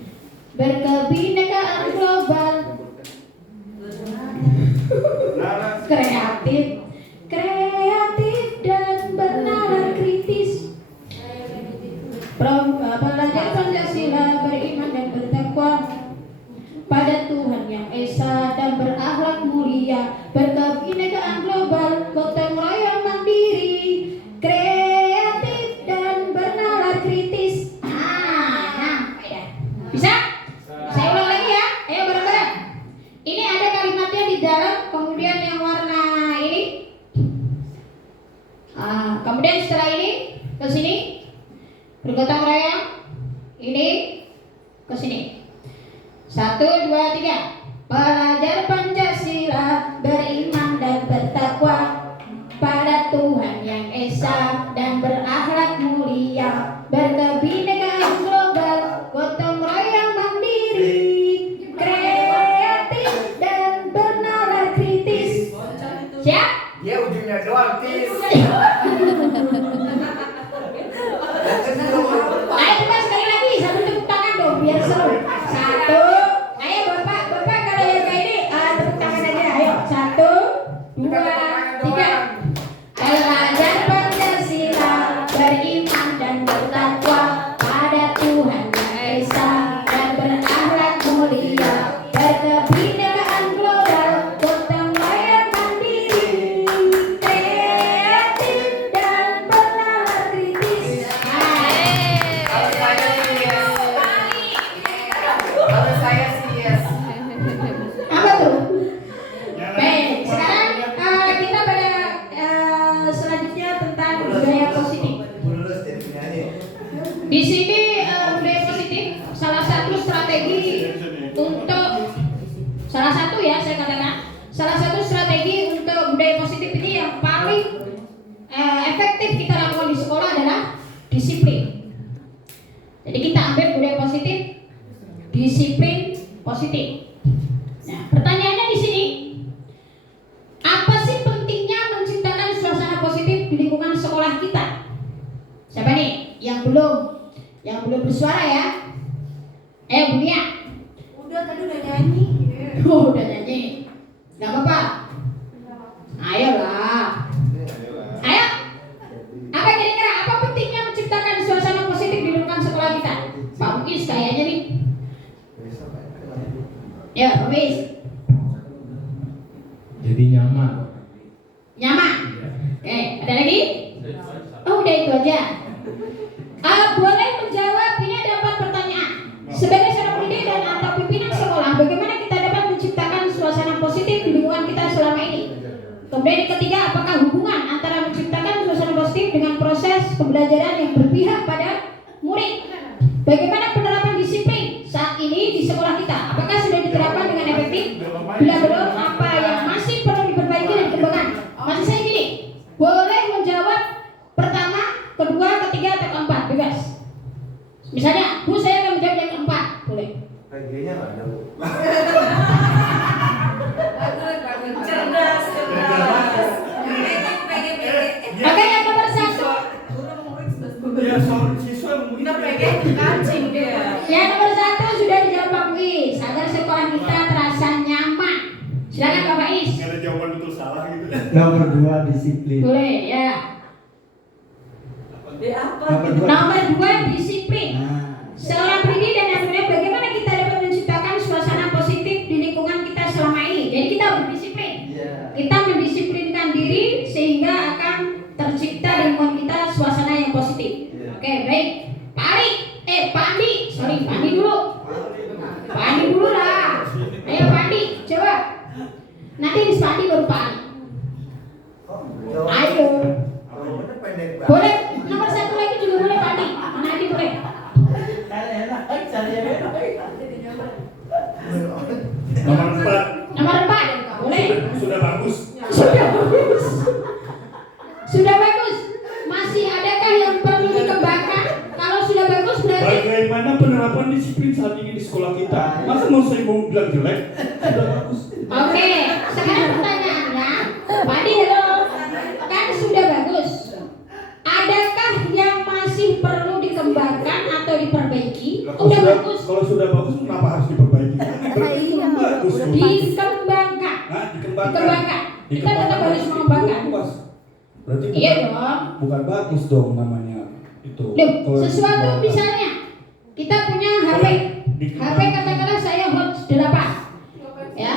berkebinekaan global. Kreatif dan bernalar kritis. Belajar Pancasila, beriman dan bertakwa. sini ke sini. 1, 2, 3. Belajar Pancasila, beriman dan bertakwa pada Tuhan yang Esa dan berakhlak mulia, berkebinekaan global, gotong royong mandiri, kreatif dan bernalar kritis. Siap? Dia ujungnya doang tis. Ayo coba sekali lagi, sambil tepuk tangan dong biar seru. 1, ayo bapak kalau yang kayak ini tepuk tangan aja. Ayo 1, 2, 3. Belajar Pancasila, beriman dan bertakwa pada Tuhan yang Esa dan berakhlak mulia, berkebinekaan global, gotong royong mandiri, kreatif dan bernalar kritis. Kalau saya sih yes. Apa tuh? Baik, sekarang kita pada selanjutnya tentang budaya positif. Di sini budaya positif salah satu strategi untuk salah satu strategi untuk budaya positif ini yang paling efektif kita lakukan di sekolah adalah disiplin. Jadi kita ambil budaya positif, disiplin positif. Nah, pertanyaannya di sini, apa sih pentingnya menciptakan suasana positif di lingkungan sekolah kita? Siapa nih yang belum bersuara ya? Bu Nia. Udah tadi udah nyanyi. Oh, udah nyanyi. Gak apa-apa. Ayolah. Ayo. Apa kira-kira apa pentingnya menciptakan suasana positif di lingkungan sekolah kita? Pak Mukis kayaknya nih. Ya, Pak Mukis. Jadi nyaman. Nyaman. Oke, ada lagi? Oh, udah itu aja. Boleh menjawab, ini ada 4 pertanyaan. Sebagai seorang pendidik dan atau pimpinan sekolah, bagaimana kita dapat menciptakan suasana positif di lingkungan kita selama ini? Kemudian yang ketiga, apakah hubungan antara menciptakan suasana positif dengan proses pembelajaran yang berpihak pada murid? Bagaimana penerapan disiplin saat ini di sekolah kita? Apakah sudah diterapkan dengan efektif? Bila belum, apa yang masih perlu diperbaiki dan dikembangkan? Masih saya gini, boleh menjawab pertama, kedua, ketiga, atau keempat, bebas. Misalnya, Bu, saya akan menjawab yang keempat, boleh. Kayaknya nggak ada. Cerdas. Oke, yang nomor 1. Dia seorang siswa Udah pengen kancing dia. Yang nomor 1 sudah dijawab Pak Is, agar sekolah kita terasa nyaman. Silakan Bapak Is. nggak ada jawaban betul salah gitu. Nomor 2 disiplin. Boleh, ya. Nomor 2 disiplin. Seorang pendidik dan akhirnya bagaimana kita dapat menciptakan suasana positif di lingkungan kita selama ini. Jadi kita berdisiplin. Kita mendisiplinkan diri sehingga akan tercipta di lingkungan kita suasana yang positif. Oke, baik. Pak Andi dulu. Pak Andi dulu lah. Ayo Pak Andi, coba. Nanti di Pak Andi baru Pak Andi. Ayo. Boleh, nomor 1 lagi juga boleh Pak Andi. Mana Andi boleh? Nomor 4. Nomor 4, boleh. Sudah bagus. Sudah bagus. Masih adakah yang perlu dikembangkan? Kalau sudah bagus berarti Bagaimana penerapan disiplin saat ini di sekolah kita? Masa saya mau bilang jelek? Sudah bagus. oke. Sekarang pertanyaannya, Pak Andi, halo. Kan sudah bagus. Adakah yang masih perlu dikembangkan atau diperbaiki? Udah bagus. Kalau sudah bagus, kenapa harus diperbaiki? Bagus. Dikembangkan. Nah, Dikembangkan. Kita tetap harus mengembangkan. Berarti Iya dong. bukan bagus dong namanya itu. Loh, Kalau sesuatu dikembangkan. misalnya kita punya HP katakanlah saya HOTS 8, ya.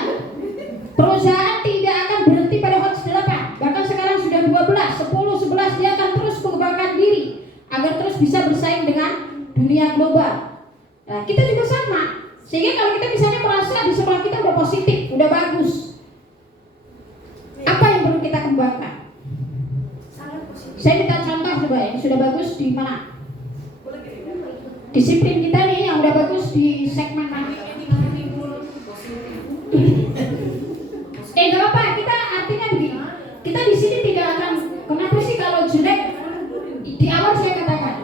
Perusahaan tidak akan berhenti pada HOTS 8, bahkan sekarang sudah 12, 10, 11 dia akan terus mengembangkan diri agar terus bisa bersaing dengan dunia global. Nah, kita juga sama. Sehingga kalau kita misalnya merasa di sekolah kita udah positif, udah bagus, apa yang perlu kita kembangkan? Saya minta contoh coba yang sudah bagus di mana? Disiplin kita nih udah bagus di segmen lagi. Gak apa-apa, kita artinya begini. Kita di sini tidak akan, kenapa sih kalau jelek? Di awal saya katakan,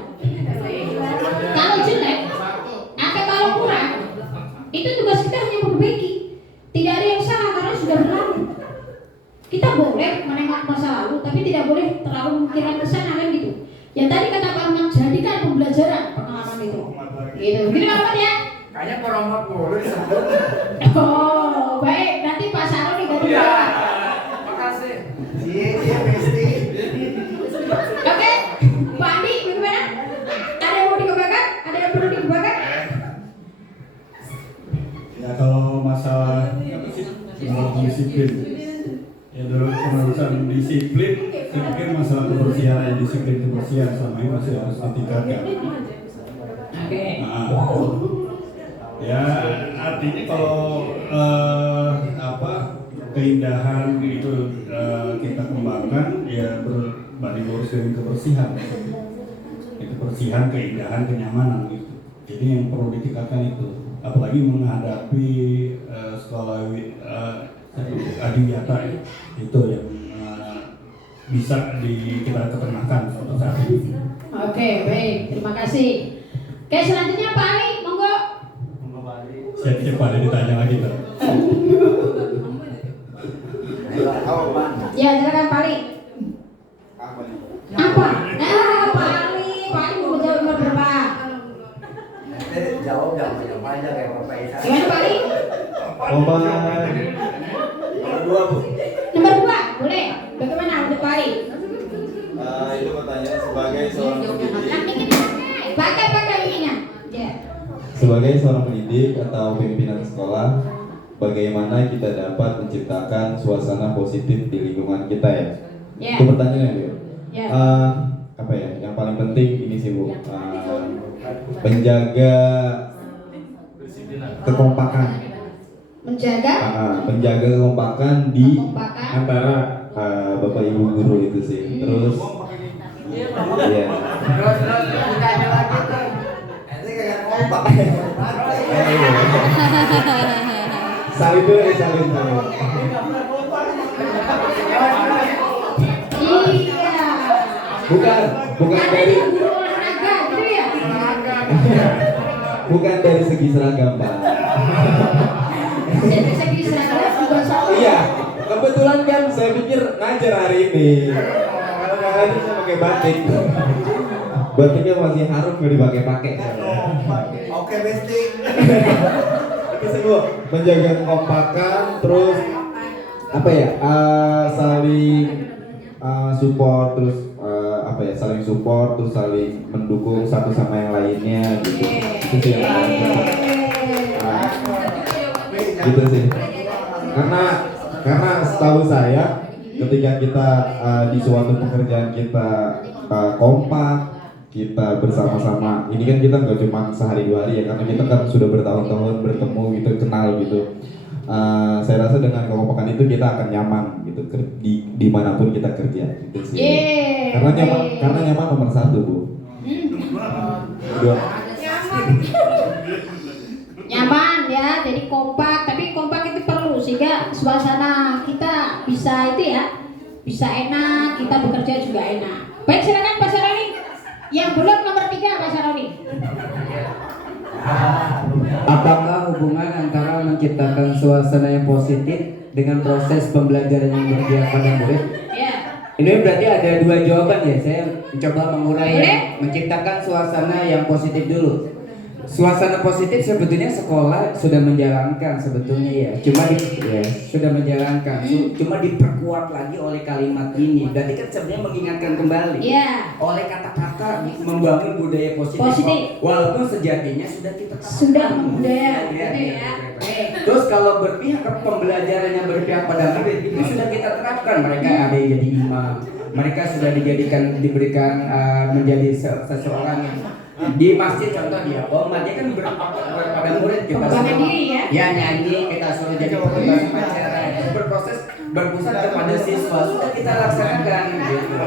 kalau jelek atau kalau kurang, itu tugas kita hanya memperbaiki. Tidak ada yang salah karena sudah berlalu. Kita boleh menengok masa lalu, tapi tidak boleh terlalu memikirkan ke sana kan gitu. Yang tadi kata Pak Ahmad, jadikan pembelajaran pengalaman itu. Gitu, gitu Pak Ahmad ya. Kayaknya peromot boleh disebut. Oh, baik. Nanti Pak Saroni ganti. Makasih. Iya, Besti. Oke, Pak Andi, bagaimana? Ada yang mau dikembangkan? Ada yang perlu dikembangkan? Ya kalau masalah apa sih? Masalah disiplin. Ya dalam pengurusan disiplin, saya pikir masalah kebersihan, disiplin kebersihan selama ini masih harus ditingkatkan. Oke. Nah, ya artinya kalau keindahan itu kita kembangkan, ya berbanding lurus dengan kebersihan. Kebersihan, keindahan, kenyamanan gitu. Jadi yang perlu ditingkatkan itu, apalagi menghadapi sekolah adiwiyata itu yang bisa kita keternakan suatu saat ini. Oke, baik. Terima kasih. Oke, selanjutnya Pak Ali, monggo. Siap-siap ada ditanya lagi kan? Ya, silakan Pak Ali. Apa? Pak Ali mau jawab nomor berapa? Jawab yang panjang kayak Bapak Isa. Gimana Pak Ali? Nomor Dua, Bu. Nomor 2, boleh. Bagaimana untuk Pak Ali? itu pertanyaan sebagai seorang pendidik. Pakai ininya. Ya. Sebagai seorang pendidik atau pimpinan sekolah, bagaimana kita dapat menciptakan suasana positif di lingkungan kita ya? Ya. Itu pertanyaannya Bu. Ya. Apa ya? Yang paling penting ini sih Bu, menjaga kekompakan. Menjaga kekompakan di antara Bapak Ibu guru itu sih. Terus iya. Terus ditanya lagi tuh. Nanti kayak kompak. Salin dulu ya, salin. Iya. Bukan dari Guru olahraga gitu ya. bukan dari segi seragam Pak. Dari segi seragam juga sama. Iya, kebetulan kan saya pikir ngajar hari ini. Kalau nggak ngajar saya pakai batik. Batiknya masih harum nggak dipakai-pakai. Oke, Besti. Itu semua menjaga kekompakan, terus apa ya? Saling support, terus saling support, terus saling mendukung satu sama yang lainnya gitu. Itu sih yang paling penting. Gitu sih. Karena setahu saya ketika kita di suatu pekerjaan kita kompak, kita bersama-sama, ini kan kita nggak cuma sehari dua hari ya, karena kita kan sudah bertahun-tahun bertemu gitu, kenal gitu. Saya rasa dengan kekompakan itu kita akan nyaman gitu dimanapun kita kerja gitu sih. Karena nyaman nomor 1 Bu. Dua. Nyaman ya, jadi kompak, tapi kompak itu perlu sehingga suasana kita bisa itu ya, bisa enak, kita bekerja juga enak. Baik, silakan Pak Saroni. Yang belum nomor 3 Pak Saroni. Apakah hubungan antara menciptakan suasana yang positif dengan proses pembelajaran yang berpihak pada murid? Ya. Ini berarti ada 2 jawaban ya. Saya mencoba mengurai. Boleh? Menciptakan suasana yang positif dulu. Suasana positif sebetulnya sekolah sudah menjalankan sebetulnya ya. Sudah menjalankan. Cuma diperkuat lagi oleh kalimat ini. Berarti kan sebenarnya mengingatkan kembali. Iya. Oleh kata-kata membangun budaya positif. Walaupun sejatinya sudah kita budaya. Ya. Terus kalau berpihak ke pembelajaran yang berpihak pada murid itu sudah kita terapkan. Mereka ada yang jadi imam. Mereka sudah diberikan menjadi seseorang yang di masjid, contoh dia dia kan pada murid kita suruh ya nyanyi, kita suruh jadi petugas upacara, itu berproses berpusat kepada siswa, sudah kita laksanakan gitu.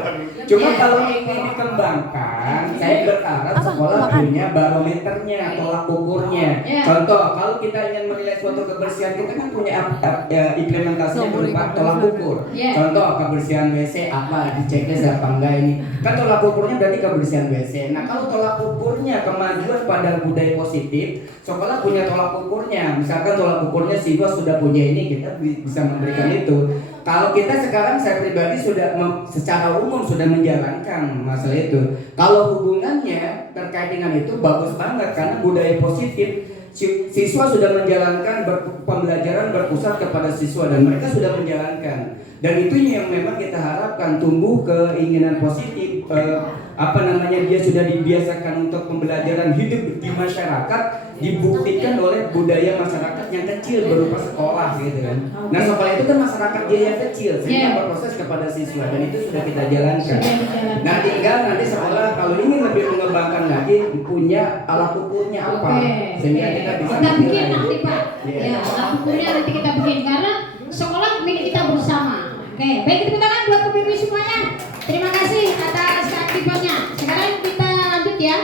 Cuma kalau ini dikembangkan, saya berharap sekolah punya barometernya, tolak ukurnya. Contoh, kalau kita ingin menilai suatu kebersihan, kita kan punya implementasinya berupa tolak ukur. Contoh, kebersihan WC apa, di checklist apa enggak ini. Kan tolak ukurnya berarti kebersihan WC. Nah, kalau tolak ukurnya kemajuan pada budaya positif, sekolah punya tolak ukurnya. Misalkan tolak ukurnya siswa sudah punya ini, kita bisa memberikan itu. Kalau kita sekarang, saya pribadi sudah secara umum sudah menjalankan masalah itu. Kalau hubungannya terkait dengan itu bagus banget karena budaya positif. Siswa sudah menjalankan pembelajaran berpusat kepada siswa dan mereka sudah menjalankan. Dan itu yang memang kita harapkan tumbuh keinginan positif. Dia sudah dibiasakan untuk pembelajaran hidup di masyarakat, dibuktikan oleh budaya masyarakat yang kecil berupa sekolah gitu kan. Nah, sekolah itu kan masyarakat dia yang kecil sehingga berproses kepada siswa dan itu sudah kita jalankan. Nah, tinggal nanti sekolah kalau ingin lebih mengembangkan lagi punya alat ukurnya apa sehingga kita bisa bikin nanti Pak. Ya, alat ukurnya nanti kita bikin karena sekolah milik kita bersama. Oke, baik, tepuk tangan buat pemimpin semuanya. Terima kasih atas keaktifannya. Sekarang kita lanjut ya.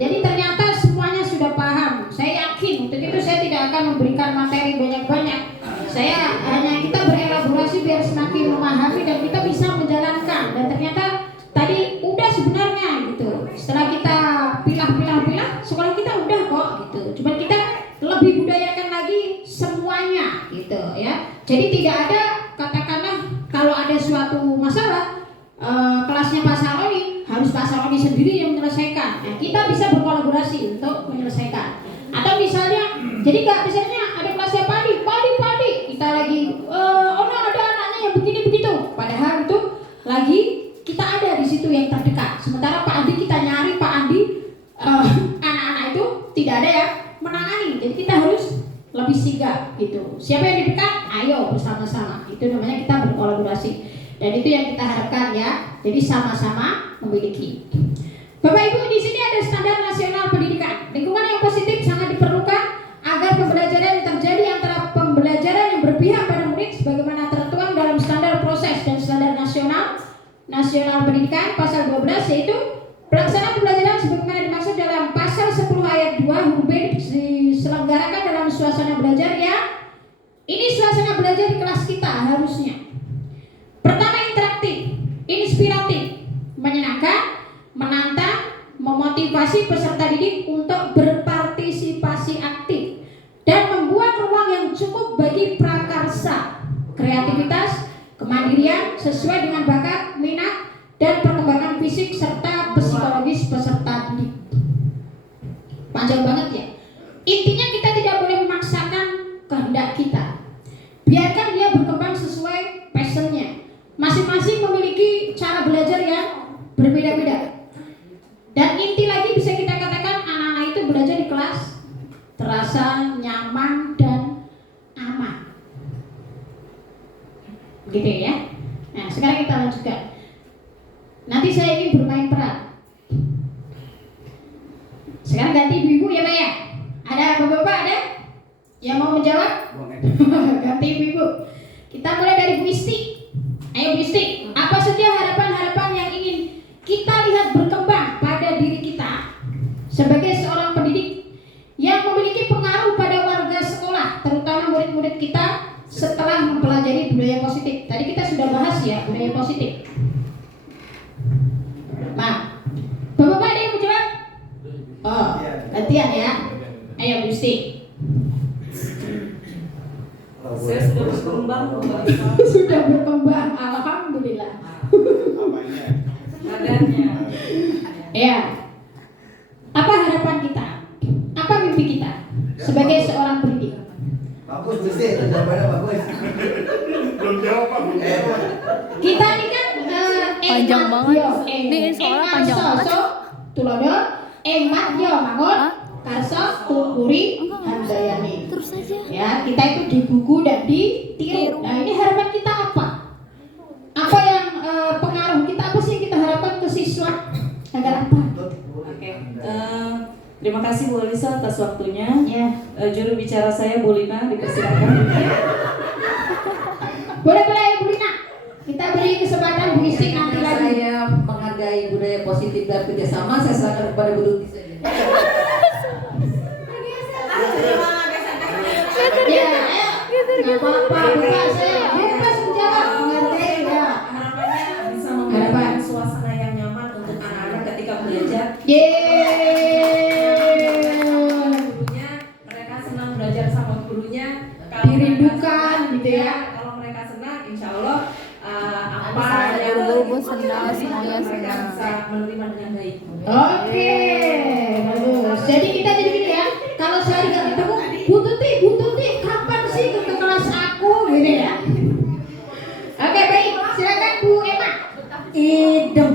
Jadi ternyata semuanya sudah paham. Saya yakin untuk itu saya tidak akan memberikan materi banyak-banyak. Saya hanya kita berelaborasi biar semakin memahami dan kita bisa menjalankan. Dan ternyata tadi udah sebenarnya gitu. Setelah kita pilah, sekolah kita udah kok gitu. Cuma kita lebih budayakan lagi semuanya gitu ya. Jadi tidak ada katakanlah kalau ada suatu masalah kelasnya Pak Saroni harus Pak Saroni sendiri yang menyelesaikan. Nah, kita bisa berkolaborasi untuk menyelesaikan. Atau misalnya, jadi nggak misalnya ada kelasnya Padi, kita lagi, ada anaknya yang begini begitu. Padahal itu lagi kita ada di situ yang terdekat. Sementara Pak Andi kita nyari Pak Andi, anak-anak itu tidak ada yang menangani. Jadi kita harus lebih sigap gitu. Siapa yang di dekat? Ayo bersama-sama. Itu namanya kita berkolaborasi. Dan itu yang kita harapkan ya. Jadi sama-sama memiliki. Bapak Ibu, di sini ada standar nasional pendidikan. Lingkungan yang positif sangat diperlukan agar pembelajaran yang terjadi antara pembelajaran yang berpihak pada murid sebagaimana tertuang dalam standar proses dan standar nasional pendidikan pasal 12 yaitu pelaksanaan pembelajaran sebagaimana dimaksud dalam pasal 10 ayat 2 huruf B diselenggarakan dalam suasana belajar ya. Ini suasana belajar di kelas kita harusnya. Pertama, interaktif, inspiratif, menyenangkan, menantang, memotivasi peserta didik untuk berpartisipasi aktif dan membuat ruang yang cukup bagi prakarsa, kreativitas, kemandirian sesuai dengan bakat, minat, dan perkembangan fisik serta psikologis peserta didik. Panjang banget ya. Intinya kita tidak boleh memaksakan kehendak kita. Biarkan dia berkembang sesuai passionnya. Masing-masing memiliki cara belajar yang berbeda-beda. Dan inti lagi bisa kita katakan anak-anak itu belajar di kelas terasa nyaman dan aman. Gitu ya. Nah, sekarang kita lanjutkan. Nanti saya ingin bermain peran. Sekarang ganti ibu-ibu ya Pak ya. Ada bapak-bapak ada yang mau menjawab? Ganti ibu-ibu. Kita mulai dari Bu Isti. Ayo Bu Isti, apa saja harapan-harapan yang ingin kita lihat berkembang pada diri kita sebagai seorang pendidik yang memiliki pengaruh pada warga sekolah, terutama murid-murid kita setelah mempelajari budaya positif. Tadi kita sudah bahas ya budaya positif. Nah, bapak-bapak ada yang mau jawab? Oh, gantian ya. Ayo Bu Isti. Saya sudah berkembang. Sudah berkembang, alhamdulillah. Adanya. Ya. Apa harapan kita? Apa mimpi kita sebagai seorang pendidik? Bagus mesti, jawabannya bagus. Belum jawab Pak. Kita ini kan panjang banget. Ini soalnya panjang banget. Tulodo, emat yo mangun, karso tukuri handayani. Terus aja. Ya, kita itu di buku dan ditiru. Nah, ini harapan kita apa? Apa yang pengaruh kita, apa sih yang kita harapkan ke siswa agar apa? Oke. Terima kasih Bu Alisa atas waktunya. Ya. Juru bicara saya Bu Lina dipersilakan. Boleh Bu Lina. Kita beri kesempatan Bu Isti nanti lagi. Saya menghargai budaya positif dan kerjasama. Saya silakan kepada Bu Tuti saja. Ya, nggak apa-apa, Bapak saya bebas menjawab, menghargai ya. Harapannya bisa memberikan suasana yang nyaman untuk anak-anak ketika belajar. Gurunya, mereka senang belajar sama gurunya. Kalau Dirindukan gitu ya. Kalau mereka senang, insya Allah apa Bisa yang guru-guru senang, semuanya mereka senang. bisa menerima dengan baik. Oke, bagus. Jadi kita jadi gini ya. Kalau sehari nggak ketemu, Bu Tuti, kapan sih ke kelas aku, gitu ya? Oke, baik. Silakan Bu Emma. Idem.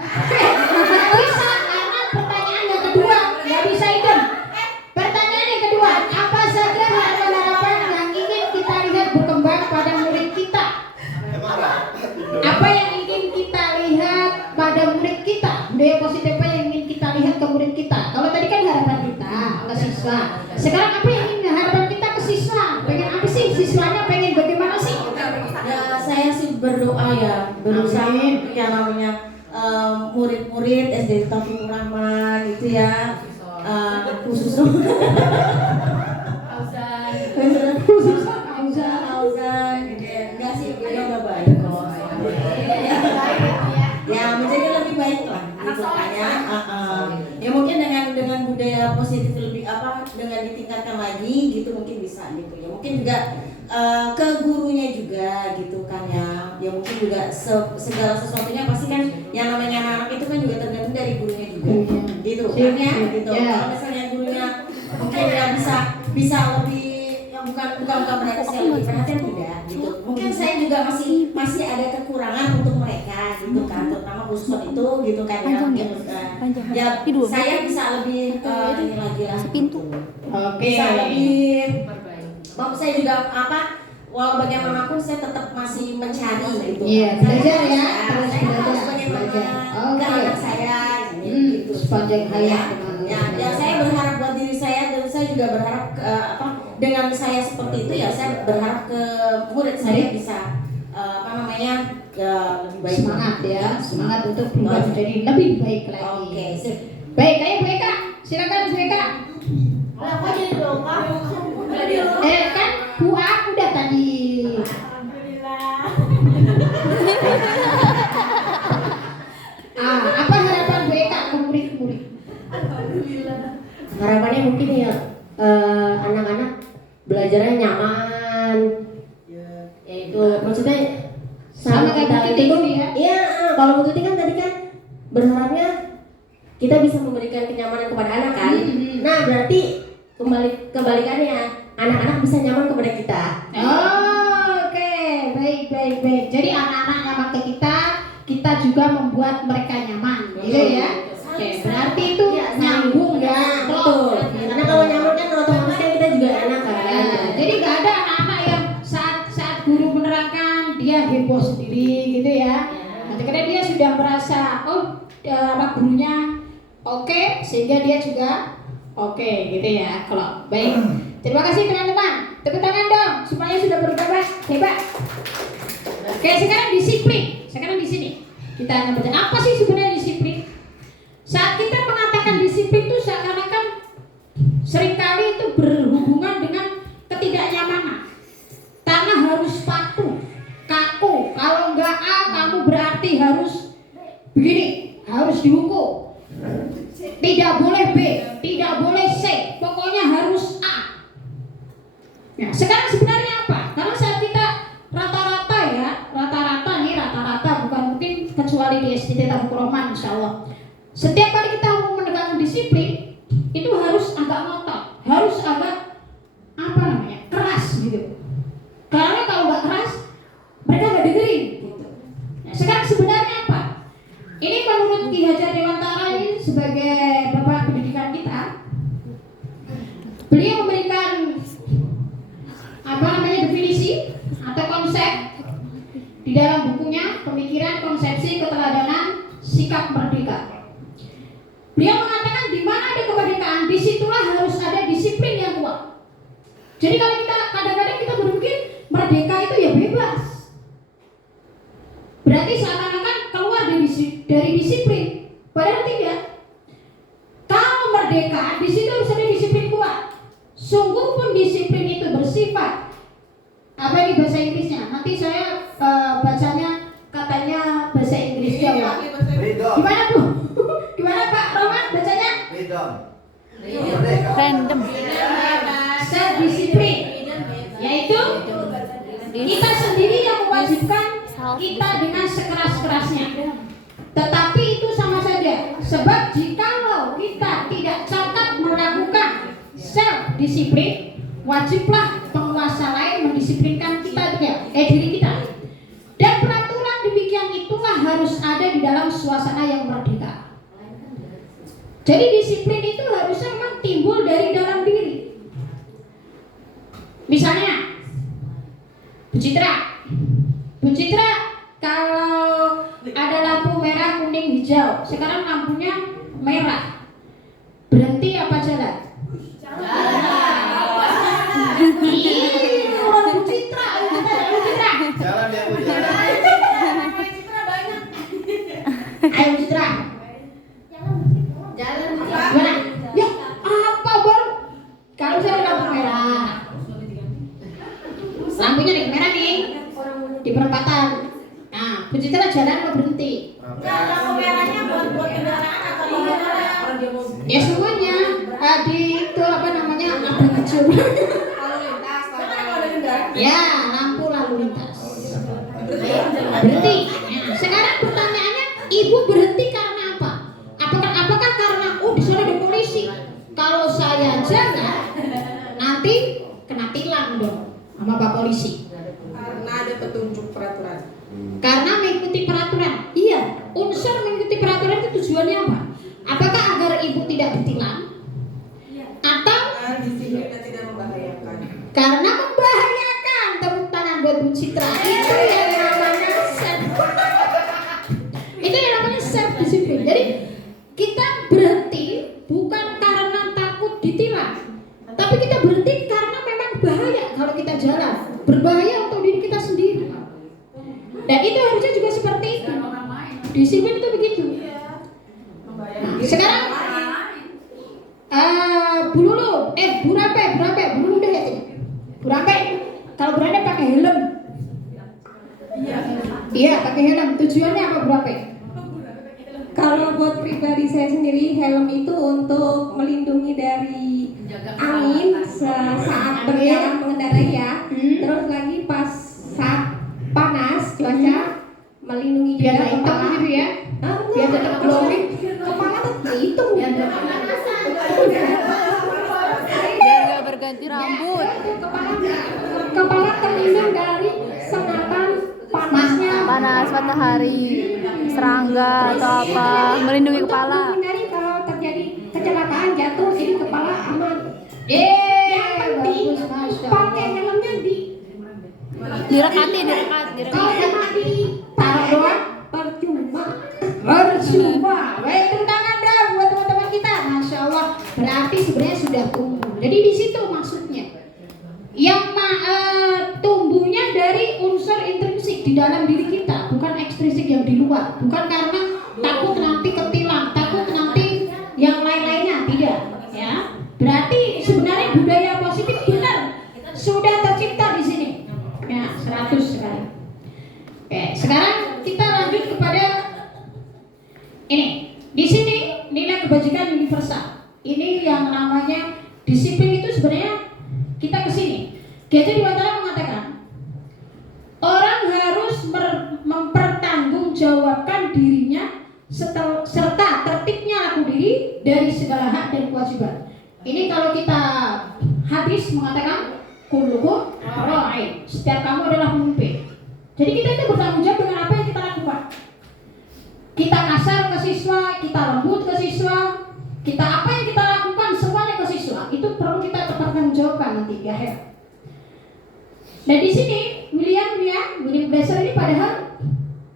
Nggak bisa karena pertanyaan yang kedua nggak bisa idem. Pertanyaan yang kedua, apa saja harapan-harapan yang ingin kita lihat berkembang pada murid kita? Apa yang ingin kita lihat pada murid kita? Budaya positif apa yang ingin kita lihat ke murid kita? Kalau tadi kan harapan kita ke siswa. Sekarang apa yang ingin harapan kita ke siswa? Pengen apa sih? Siswanya pengen bagaimana sih? Ya, saya sih berdoa ya, berusaha yang namanya murid-murid SD Taufikur Rahman itu ya, khusus Auzan gitu ya. Enggak sih, beliau udah baik kok. Ya, menjadi lebih baik lah gitu kan ya. Ya mungkin dengan budaya positif lebih dengan ditingkatkan lagi gitu mungkin bisa gitu ya. Mungkin juga ke gurunya juga gitu kan ya. Ya mungkin juga segala sesuatunya pasti kan yang namanya anak itu kan juga tergantung dari gurunya juga. Gitu kan ya gitu. Kalau misalnya gurunya mungkin ya bisa lebih bukan berarti saya lebih perhatian tidak gitu. Mungkin saya juga masih ada kekurangan untuk mereka gitu kan, terutama khusus itu gitu kan ya. Mungkin ya saya bisa lebih ini lagi lah. Gitu. Bisa lebih. Saya juga walau bagaimanapun saya tetap masih mencari gitu. Iya, belajar ya. Terus Saya harus belajar. bagaimana ke anak saya gitu. Sepanjang hayat. Ya, saya berharap buat diri saya dan saya juga berharap dengan saya seperti itu ya saya berharap ke murid saya bisa lebih baik. Semangat ya, semangat untuk berubah menjadi lebih baik lagi. Oke, sip. Baik, ayo Bu Eka, silakan Bu Eka. Apa jadi dong kamu? Kan Bu A udah tadi. Apa harapan Bu Eka ke murid-murid? Harapannya mungkin ya anak-anak belajarnya nyaman, yaitu maksudnya Sama kayak Bu Tuti itu ya? iya. Kalau Bu Tuti kan tadi kan berharapnya kita bisa memberikan kenyamanan kepada anak kan. Nah berarti kebalikannya anak-anak bisa nyaman kepada kita. Oke, baik. Jadi anak-anak nyaman ke kita juga membuat mereka nyaman, gitu ya? Oke, berarti itu nyambung ya. Betul. Karena kalau nyaman kan otomatis kan kita juga enak kan. Jadi nggak ada anak-anak yang saat guru menerangkan dia heboh sendiri, gitu ya? Nanti karena dia sudah merasa gurunya oke, sehingga dia juga oke, gitu ya. Kalau baik, terima kasih teman-teman. Tepuk tangan dong supaya sudah berubah hebat. Oke, sekarang disiplin. Sekarang di sini kita akan baca apa sih sebenarnya disiplin. Saat kita mengatakan disiplin itu seakan-akan seringkali itu berhubungan dengan ketidaknyamanan. Karena harus patuh, kaku. Kalau enggak A, kamu berarti harus begini, harus dihukum. Tidak boleh B, tidak boleh C, pokoknya harus A. Nah, sekarang sebenarnya apa? Karena saat kita rata-rata bukan mungkin kecuali di SD Taufikur Rahman, insya Allah. Setiap kali kita mau menegakkan disiplin, itu harus agak ngotot, harus agak keras gitu. Karena kalau nggak keras, mereka nggak dengerin. Gitu. Nah, sekarang sebenarnya apa? Ini menurut Ki Hajar Dewantara ini sebagai bapak pendidikan kita, beliau memberikan definisi atau konsep di dalam bukunya Pemikiran Konsepsi Keteladanan Sikap Merdeka. Beliau mengatakan di mana ada kemerdekaan, disitulah harus ada disiplin yang kuat. Jadi kalau kita kadang-kadang kita berpikir merdeka itu ya bebas, berarti seakan-akan keluar dari disiplin. lagi bahasa Inggrisnya. Nanti saya bacanya katanya bahasa Inggris Jawa. Gimana Bu? Gimana Pak Roman bacanya? Random. Self disiplin, yaitu kita sendiri yang mewajibkan kita dengan sekeras-kerasnya. Tetapi itu sama saja, sebab jikalau kita tidak cakap melakukan self disiplin, wajiblah penguasa lain mendisiplinkan kita diri kita. Dan peraturan demikian itulah harus ada di dalam suasana yang merdeka. Jadi disiplin itu harusnya memang timbul dari dalam diri. Misalnya, Bu Citra, kalau ada lampu merah, kuning, hijau, sekarang lampunya merah, berhenti apa jalan? Orang Bu Citra. Jalan ya Bu. Ayo Bu Citra. Gimana? Ya, apa baru? Kalau saya lampu merah, lampunya nih merah nih di perempatan. Nah, Bu Citra jalan mau berhenti. Lampu merahnya buat kendaraan atau Ya semuanya. Di itu apa namanya? Apa kecil? Ya, lampu lalu lintas. Berhenti. Nah, sekarang pertanyaannya, Ibu berhenti karena apa? Apakah karena di sana ada polisi? Kalau saya jalan, nanti kena tilang dong sama Pak Polisi. Karena ada petunjuk peraturan. Karena mengikuti peraturan. Iya, unsur mengikuti peraturan itu tujuannya apa? Apakah agar Ibu tidak ditilang? Atau disiplin dan tidak membahayakan? karena membahayakan? Tepuk tangan buat Bu Citra. Itu yang namanya self disiplin. Jadi kita berhenti bukan karena takut ditilang, tapi kita berhenti karena memang bahaya kalau kita jalan, berbahaya untuk diri kita sendiri. Dan itu harusnya juga seperti itu. Disiplin itu begitu. Nah, sekarang Bu Lulu, Bu Lulu deh itu. Bu Rampe, kalau Bu Rampe pakai helm. Iya, pakai helm. Tujuannya apa Bu Rampe? Kalau buat pribadi saya sendiri, helm itu untuk melindungi dari angin saat berjalan mengendarai ya. Terus lagi pas saat panas cuaca, melindungi Biar juga nggak hitam kepala. gitu ya? Biar tetap glowing. Kepala tetap hitam. Biar gak berganti rambut. Kepala terlindung dari sengatan panasnya. Panas matahari, serangga atau apa, melindungi kepala. Menghindari kalau terjadi kecelakaan jatuh, jadi kepala aman. Yang penting pakai helmnya Direkati. kalau cuma ditaruh doang percuma. Baik, tepuk tangan dah buat teman-teman kita. Masya Allah, berarti sebenarnya sudah tumbuh. Jadi di situ maksudnya. Yang tumbuhnya dari unsur intrinsik di dalam diri kita, bukan ekstrinsik yang di luar. Bukan karena takut nanti ketilang, takut nanti yang lain-lainnya, tidak. Ya, berarti sebenarnya budaya positif benar sudah tercipta di sini. Ya, 100 sekali. Oke, sekarang kita lanjut kepada ini. Di sini nilai kebajikan universal. Ini yang namanya disiplin itu sebenarnya kita ke sini. Gajah Dewantara mengatakan orang harus mempertanggungjawabkan dirinya serta tertibnya laku diri dari segala hak dan kewajiban. Ini kalau kita hadis mengatakan kullukum ra'in. Setiap kamu adalah pemimpin. Jadi kita itu bertanggung jawab dengan apa yang kita lakukan. Kita kasar ke siswa, kita lembut ke siswa, kita apa yang kita lakukan semuanya ke siswa. Itu perlu kita pertanggungjawabkan nanti di akhir. Dan di sini William Blaser ini padahal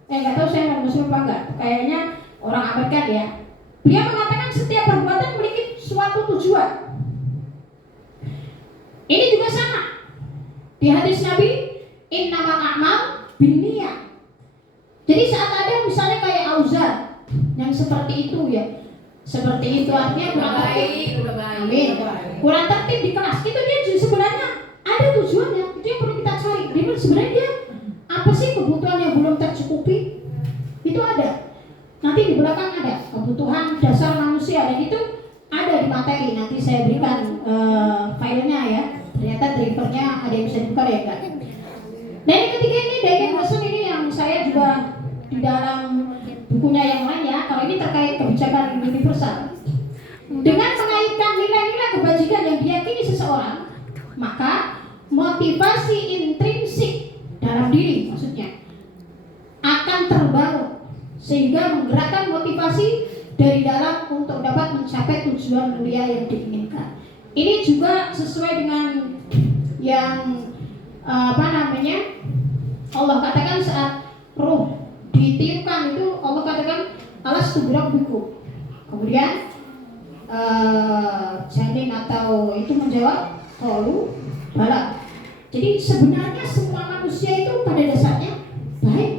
nggak tahu saya orang Muslim apa enggak, kayaknya orang Amerika ya. Dia mengatakan setiap perbuatan memiliki suatu tujuan. Ini juga sama di hadis Nabi, innamal a'mal binniyat. Jadi saat ada misalnya kayak auzan yang seperti itu ya, seperti itu artinya kurang tertib. Amin. Kurang tertib di kelas itu dia sebenarnya ada tujuannya, itu yang perlu kita cari. Dia sebenarnya di dalam bukunya yang lain ya. Kalau ini terkait kebijakan universal. Dengan mengaitkan nilai-nilai kebajikan yang diyakini seseorang, maka motivasi intrinsik dalam diri maksudnya akan terbangun sehingga menggerakkan motivasi dari dalam untuk dapat mencapai tujuan mulia yang diinginkan. Ini juga sesuai dengan yang Allah katakan saat ruh ditiupkan itu, Allah katakan alastu birabbikum. Kemudian janin atau itu menjawab qalu bala. Jadi sebenarnya semua manusia itu pada dasarnya baik.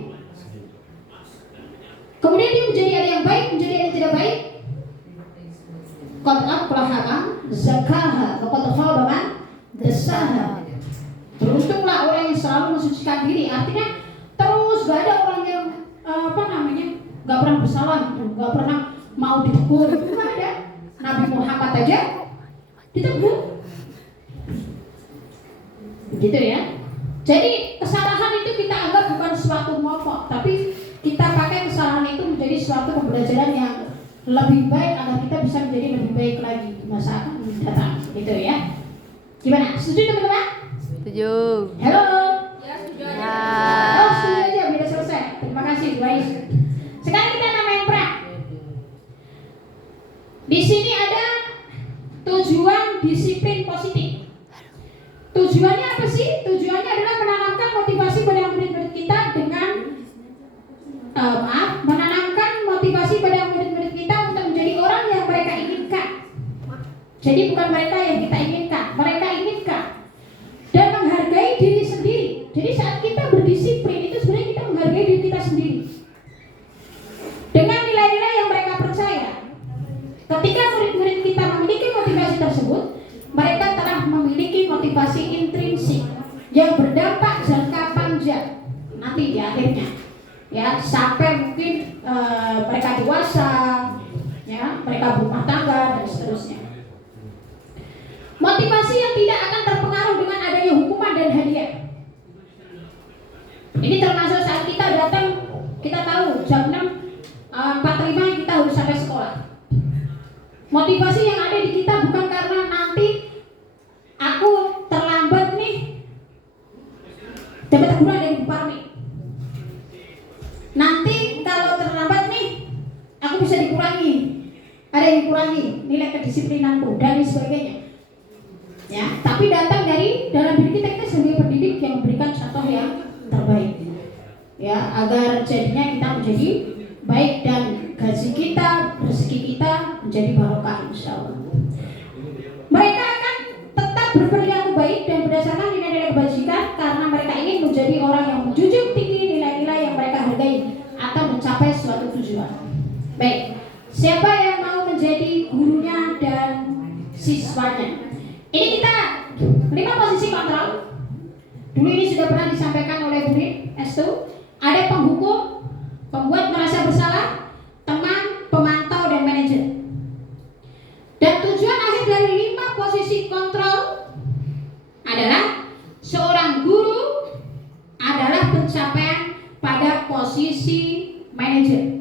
Kemudian dia menjadi ada yang baik, menjadi ada yang tidak baik. Qad aflaha man zakkaha wa qad khaba man dassaha. Beruntunglah orang yang selalu mensucikan diri. Artinya terus gak ada orang yang gak pernah bersalah gitu, gak pernah mau ditegur, itu gak ada. Nabi Muhammad aja ditegur, begitu ya. Jadi kesalahan itu kita anggap bukan suatu momok, tapi kita pakai kesalahan itu menjadi suatu pembelajaran yang lebih baik agar kita bisa menjadi lebih baik lagi di masa akan datang, gitu ya. Gimana? Setuju teman-teman? Setuju. Halo. Ya, setuju aja. Oh, setuju aja, sudah selesai. Terima kasih, baik. Sekarang kita namain pra. Di sini ada tujuan disiplin positif. Tujuannya apa sih? Tujuannya adalah menanamkan motivasi pada murid-murid kita dengan menanamkan motivasi pada murid-murid kita untuk menjadi orang yang mereka inginkan. Jadi bukan mereka yang kita inginkan, mereka inginkan. Dan menghargai diri sendiri. Jadi saat kita berdisiplin itu sebenarnya kita menghargai diri kita sendiri. Dengan nilai-nilai yang mereka percaya. Ketika murid-murid kita memiliki motivasi tersebut, mereka telah memiliki motivasi intrinsik yang berdampak jangka panjang nanti di akhirnya, ya sampai mungkin mereka dewasa, ya mereka berumah tangga dan seterusnya. Motivasi yang tidak akan terpengaruh dengan adanya hukuman dan hadiah. Ini termasuk saat kita datang, kita tahu jam 6:45 kita harus sampai sekolah. Motivasi yang ada di kita bukan karena nanti aku terlambat nih dapat teguran dari Bu Parmi. Nanti kalau terlambat nih aku bisa dikurangi, ada yang dikurangi nilai kedisiplinanku dan sebagainya. Ya, tapi datang dari dalam diri kita sebagai pendidik yang memberikan contoh yang terbaik. Ya, agar jadinya kita menjadi baik dan gaji kita, rezeki kita menjadi barokah insyaallah. Mereka akan tetap berperilaku baik dan berdasarkan nilai-nilai kebajikan karena mereka ingin menjadi orang yang menjunjung tinggi nilai-nilai yang mereka hargai atau mencapai suatu tujuan. Baik, siapa yang mau menjadi gurunya dan siswanya? Ini kita 5 posisi kontrol. Dulu ini sudah pernah disampaikan oleh Bu Estu. Ada penghukum, pembuat merasa bersalah, teman, pemantau, dan manajer. Dan tujuan akhir dari 5 posisi kontrol adalah seorang guru adalah pencapaian pada posisi manajer.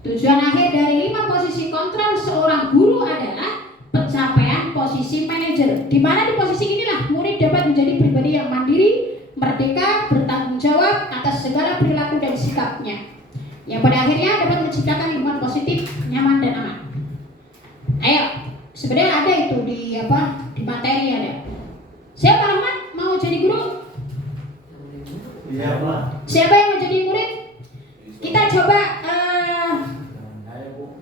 Tujuan akhir dari 5 posisi kontrol seorang guru adalah pencapaian posisi manajer, di mana di posisi inilah murid dapat menjadi pribadi yang mandiri, merdeka, bertanggung jawab atas segala perilaku dan sikapnya, yang pada akhirnya dapat menciptakan lingkungan positif, nyaman dan aman. Ayo, sebenarnya ada itu di materi ada. Siapa Rahmat mau jadi guru? Iya, Pak. Siapa yang mau jadi murid? Kita coba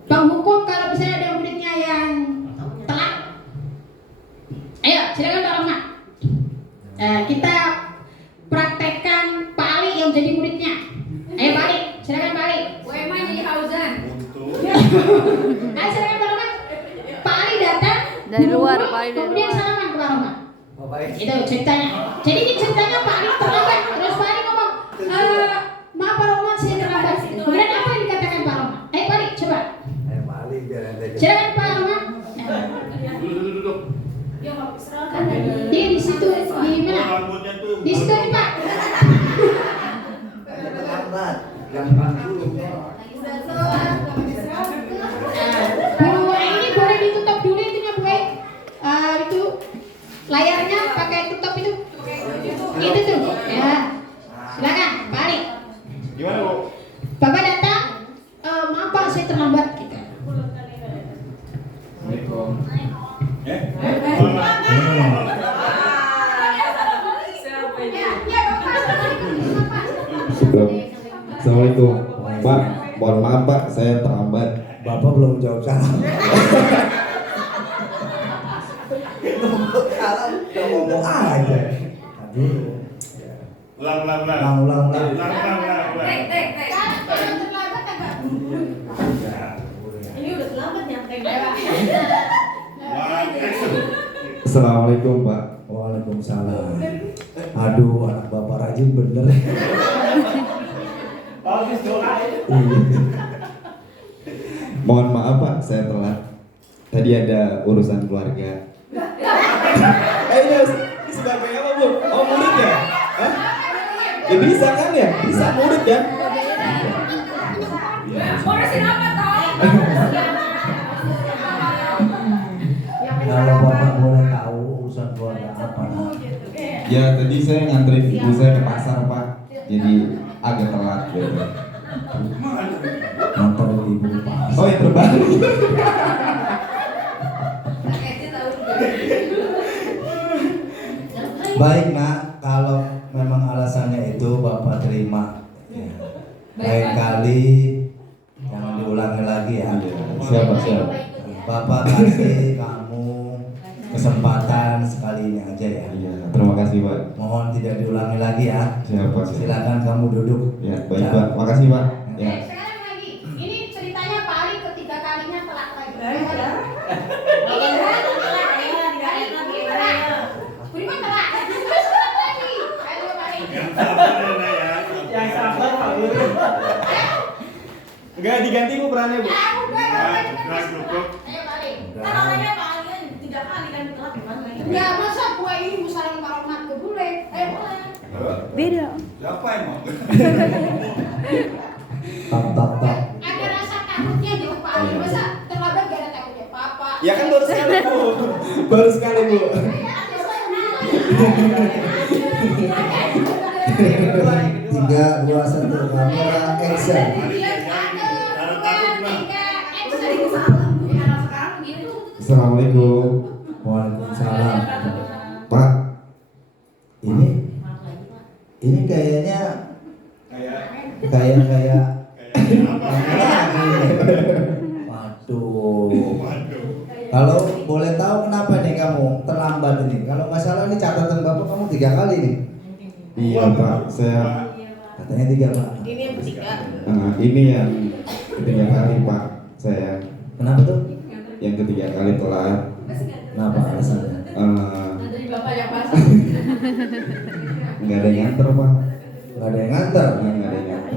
penghukum kalau misalnya ada muridnya yang telat. Ayo, silakan Pak Rahmat. Kita praktekkan Pak Ali yang jadi muridnya. Ayo Pak Ali, silakan Pak Ali. WMA jadi Hauzan. Ayo silakan Pak Rahmat. Pak Ali datang Dari luar, Pak Ali dari kemudian luar. salaman ke Pak Rahmat. Oh, baik. Itu ceritanya. Jadi ini ceritanya Pak Ali terlambat. Terus Pak Ali ngomong, maaf Pak Rahmat saya terlambat. Kemudian apa yang dikatakan Pak Rahmat? Ayo Pak Ali, coba. Balik biar nanti. Silakan Pak Rahmat. Duduk. Dia di situ di mana? Di situ nih Pak. Terlambat. Gampang layarnya pakai tutup itu tuh ya. Silakan Pak Ali. Gimana Bu? Bapak datang, maaf Pak saya terlambat gitu. Assalamualaikum. Assalamualaikum. Pak, mohon maaf Pak, saya terlambat. Bapak belum jawab salam. Udah ngomong aja. Aduh. Ulang. Ini udah terlambat nyampe. Assalamualaikum Pak. Waalaikumsalam. Aduh, anak bapak rajin bener. Mohon maaf Pak, saya telat. Tadi ada urusan keluarga. Ini sebagai apa Bu? Oh murid ya? Hah? Ya bisa kan ya? Bisa murid ya? Ngurusin apa toh? Kalau bapak boleh tahu urusan keluarga apa? Ya tadi saya nganterin ibu saya ke pasar Pak. Jadi agak telat gitu. Nganterin ibu ke pasar. Oh yang terbaru. Baik nak, kalau memang alasannya itu bapak terima. Ya. Lain kali jangan diulangi lagi ya. Siapa? Bapak kasih kamu kesempatan sekali ini aja ya. Iya, terima kasih Pak. Mohon tidak diulangi lagi ya. Siapa? Silakan kamu duduk. Ya baik Pak, makasih Pak. Ya. Sekarang lagi, ini ceritanya Pak Ali ketiga kalinya telat lagi. Beriman telat. Ayo Pak Ali. Yang sabar Pak Bu. Enggak diganti Bu perannya Bu. Ayo Pak Ali. Kan orangnya Pak Ali 3 kali kan telat gimana? Ya masa gua ini musalam maromat ke bule. Ayo boleh. Beda. Siapa emang? Tak. Ada rasa takutnya gitu Pak Ali. Masa terlambat gak ada takutnya Papa. Ya kan baru sekali Bu. Baru sekali Bu. 3, 2, 1 kamera action. Assalamualaikum. Waalaikumsalam. Pak, ini kayaknya kayak waduh. Kalau boleh tahu kenapa nih kamu terlambat ini? Kalau nggak salah ini catatan bapak kamu 3 kali nih. Iya Pak, saya Katanya 3 Pak. Ini yang ketiga. ini yang ketiga kali Pak. Saya Kenapa tuh? yang ketiga kali telat. Kenapa alasannya? Dari Bapak yang pas. Nggak ada yang nganter Pak. Nggak ada yang nganter. Nggak ada yang nganter.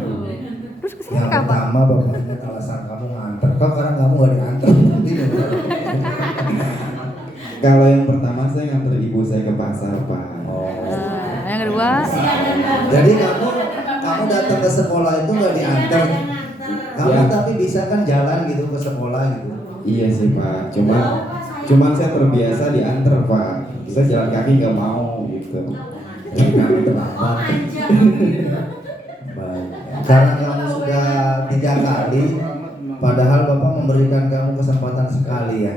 Yang pertama bapak ingat alasan kamu nganter. Kok karena kamu nggak diantar? Kalau yang pertama saya nganter ibu saya ke pasar Pak. Yang kedua. Jadi kamu datang ke sekolah itu nggak diantar. Kamu Ya. tapi bisa kan jalan gitu ke sekolah gitu. Iya sih Pak. Cuman saya terbiasa diantar Pak. Saya jalan kaki nggak mau gitu. Jadi kamu terlambat. Baik. Karena kamu sudah 3 kali, padahal bapak memberikan kamu kesempatan sekali ya.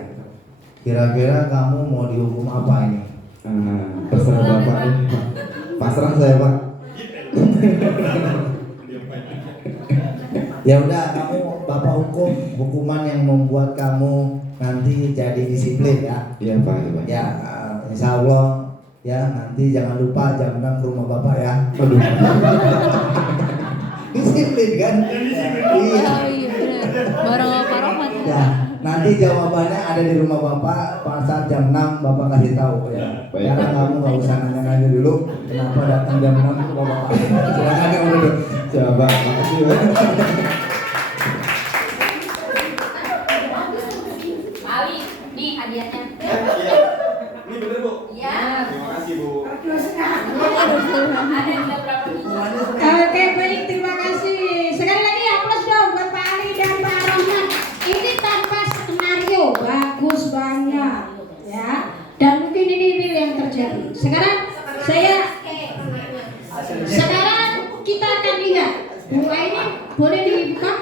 Kira-kira kamu mau dihukum apa ini? Terserah Bapak ini Pak. Pasrah saya Pak. Ya udah, kamu bapak hukuman yang membuat kamu nanti jadi disiplin ya. Iya Pak. Iya, Pak. Ya, insya Allah ya nanti jangan lupa jam 6 ke rumah bapak ya. Disiplin kan? Iya. Barang Pak Rohmat. Ya, nanti jawabannya ada di rumah bapak. Pada saat jam 6 bapak kasih tahu ya. Baik. Karena kamu nggak usah nanya-nanya dulu kenapa datang jam 6 ke rumah bapak. Silakan kamu duduk. Coba, makasih Pak. Ali, nih hadiahnya. Iya. Ini bener Bu. Iya. Terima kasih Bu. Ada yang berapa nih? Oke baik, terima kasih. Sekali lagi aplaus dong buat Pak Ali dan Pak Rohmat. Ini tanpa skenario, bagus banget ya. Dan mungkin ini yang terjadi terjadi. Sekarang kita akan lihat. Bu ini boleh dibuka.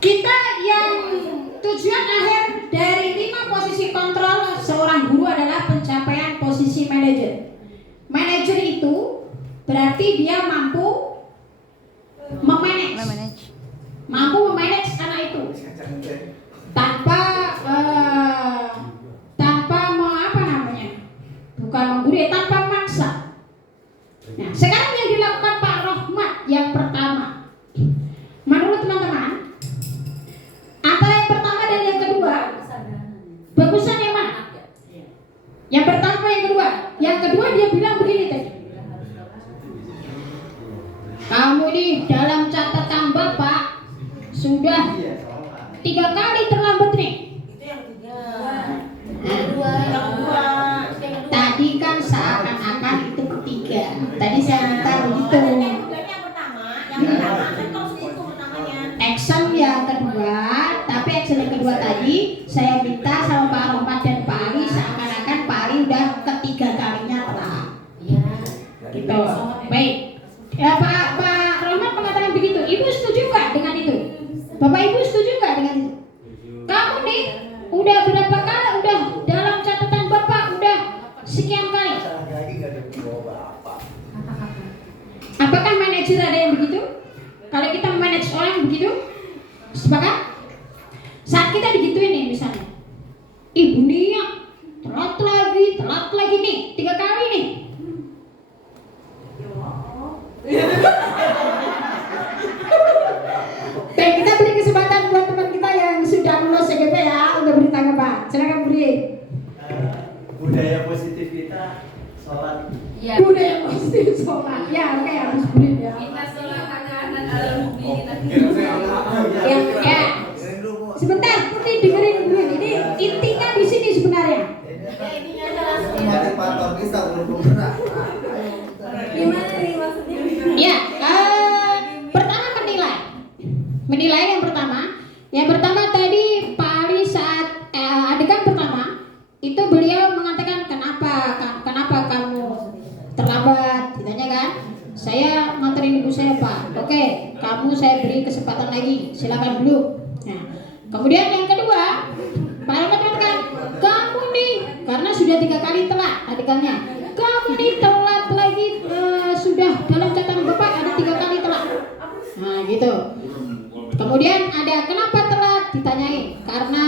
Kita yang tujuan akhir dari 5 posisi kontrol seorang guru adalah pencapaian posisi manajer. Manajer itu berarti dia mampu memanage anak itu tanpa bukan menggurui, tanpa maksa. Nah, sekarang yang dilakukan Pak Rohmat yang pertama, menurut teman-teman, antara yang pertama dan yang kedua, bagusan yang mana? Yang pertama, yang kedua. Yang kedua dia bilang begini tadi. Kamu nih dalam catatan Bapak sudah 3 kali terlambat nih. Tadi kan seakan-akan itu ketiga. Tadi saya minta begitu. Action yang kedua, tapi action yang kedua tadi saya minta sama Pak Rohmat dan Pak Ali seakan-akan Pak Ali udah ketiga kalinya telah. Gitu. Baik. Ya, Pak Rohmat mengatakan begitu. Ibu setuju nggak dengan itu? Bapak Ibu setuju nggak dengan itu? Kamu nih udah berapa kali? Udah dalam catatan Bapak udah sekian kali. Apakah manajer ada yang begitu? Kalau kita manage orang begitu, sepakat? Saat kita digituin nih misalnya, Ibu nih telat lagi nih 3 kali nih. Dan kita beri kesempatan buat teman kita yang sudah lulus CGP ya untuk beri tanggapan. Silakan beri. Budaya positif kita sholat. Ya. Budaya positif sholat. Ya, oke, harus beri ya. Kita sholat Ya. Sebentar, Putri dengerin dulu. Ini intinya di sini sebenarnya. Gimana nih maksudnya? Ya, pertama menilai yang pertama tadi Pak Ali saat adegan pertama itu beliau mengatakan kenapa kamu terlambat, ditanya kan? Saya nganterin ibu saya Pak. Oke, kamu saya beri kesempatan lagi, silakan dulu. Nah, kemudian yang kedua Pak Ali mengatakan kamu nih karena sudah 3 kali telat adegannya. Kamu nih telat lagi, sudah dalam catatan Bapak ada 3 kali telat. Nah gitu. Kemudian ada kenapa telat ditanyain, karena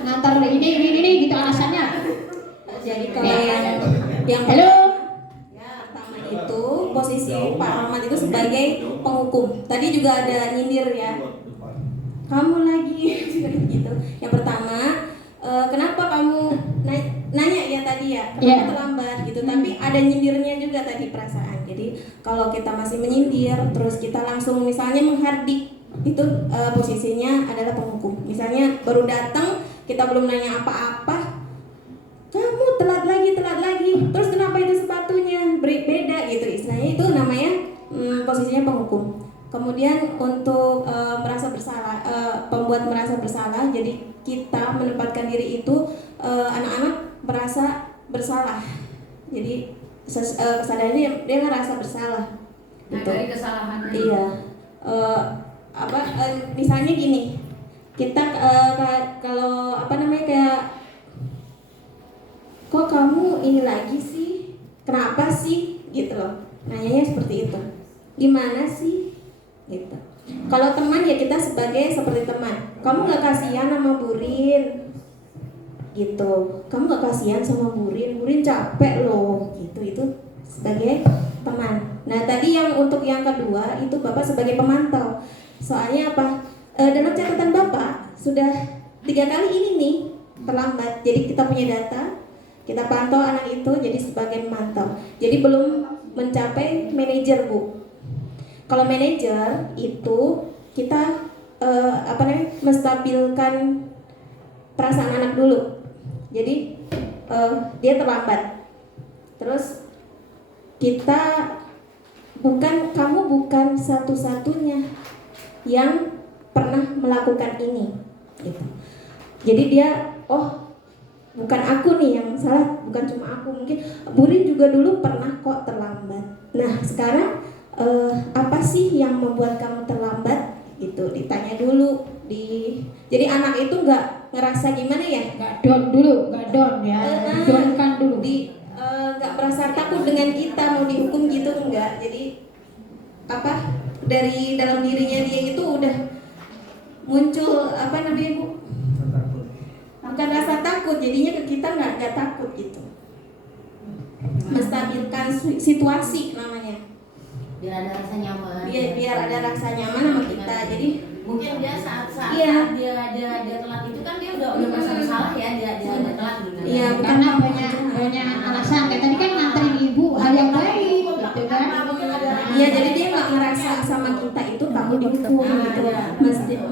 ngantar ini gitu alasannya. Jadi kalau yang halo pertama itu posisi Pak Rohmat itu sebagai penghukum. Tadi juga ada nyindir ya. Kamu lagi gitu. Yang pertama, kenapa kamu nanya ya tadi ya, kenapa terlambat gitu. Tapi ada nyindirnya juga tadi perasaan. Jadi kalau kita masih menyindir, terus kita langsung misalnya menghardik, itu posisinya adalah penghukum. Misalnya baru datang, kita belum nanya apa-apa, kamu telat lagi, terus kenapa itu sepatunya beda gitu, istilahnya itu namanya posisinya penghukum. Kemudian untuk merasa bersalah, pembuat merasa bersalah, jadi kita menempatkan diri itu anak-anak merasa bersalah, jadi kesadarannya dia ngerasa bersalah. Gitu. Dari kesalahan. Iya. Misalnya gini, kita kalau kayak kok kamu ini lagi sih, kenapa sih gitu loh, nanyanya seperti itu, gimana sih gitu. Kalau teman ya kita seperti teman, kamu nggak kasihan sama Burin gitu, kamu nggak kasihan sama Burin capek loh gitu, itu sebagai teman. Nah tadi yang untuk yang kedua itu Bapak sebagai pemantau. Soalnya apa? Dalam catatan Bapak sudah 3 kali ini nih terlambat. Jadi kita punya data, kita pantau anak itu jadi sebagai pemantau. Jadi belum mencapai manajer Bu. Kalau manajer itu kita menstabilkan perasaan anak dulu. Jadi dia terlambat. Terus kamu bukan satu-satunya yang pernah melakukan ini gitu. Jadi dia bukan aku nih yang salah, bukan cuma aku, mungkin Burin juga dulu pernah kok terlambat. Nah sekarang apa sih yang membuat kamu terlambat? Gitu ditanya dulu. Jadi anak itu nggak ngerasa gimana ya? Nggak down dulu, nggak down ya, downkan dulu. Nggak merasa takut dengan kita mau dihukum gitu, enggak. Jadi apa dari dalam dirinya dia itu udah muncul apa namanya Bu? Bukan rasa takut, jadinya ke kita nggak takut gitu. Menstabilkan situasi namanya. Biar ada rasa nyaman. Iya, biar ada rasa nyaman sama kita. Jadi mungkin dia saat iya. dia telat itu kan dia udah merasa bersalah ya, dia telat gitu. Iya, karena banyak alasan. Kayak tadi kan nganterin ibu hal yang baik gitu kan. Iya, jadi dia nggak ngerasa sama kita itu takut dihukum gitu.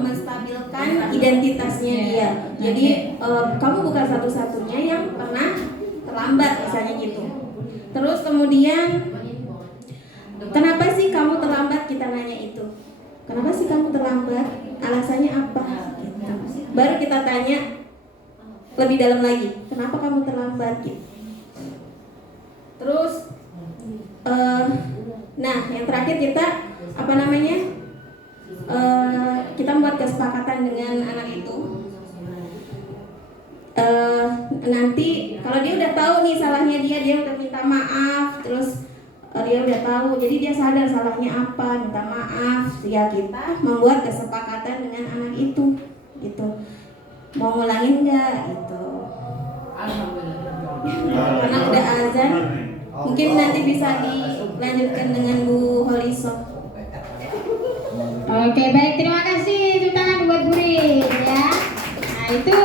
Menstabilkan identitasnya dia. Jadi kamu bukan satu-satunya yang pernah terlambat misalnya gitu. Terus kemudian kenapa sih kamu terlambat, kita nanya itu. Kenapa sih kamu terlambat? Alasannya apa? Gitu. Baru kita tanya lebih dalam lagi. Kenapa kamu terlambat? Gitu. Terus nah yang terakhir kita apa namanya? Kita membuat kesepakatan dengan anak itu. Nanti kalau dia udah tahu nih salahnya dia udah minta maaf, terus dia udah tahu, jadi dia sadar salahnya apa, minta maaf, ya kita membuat kesepakatan dengan anak itu, gitu. Mau ngulangin nggak, gitu. Karena udah azan, mungkin nanti bisa dilanjutkan dengan Bu Holiso. Oke, baik, terima kasih, tepuk tangan buat Burin ya. Nah itu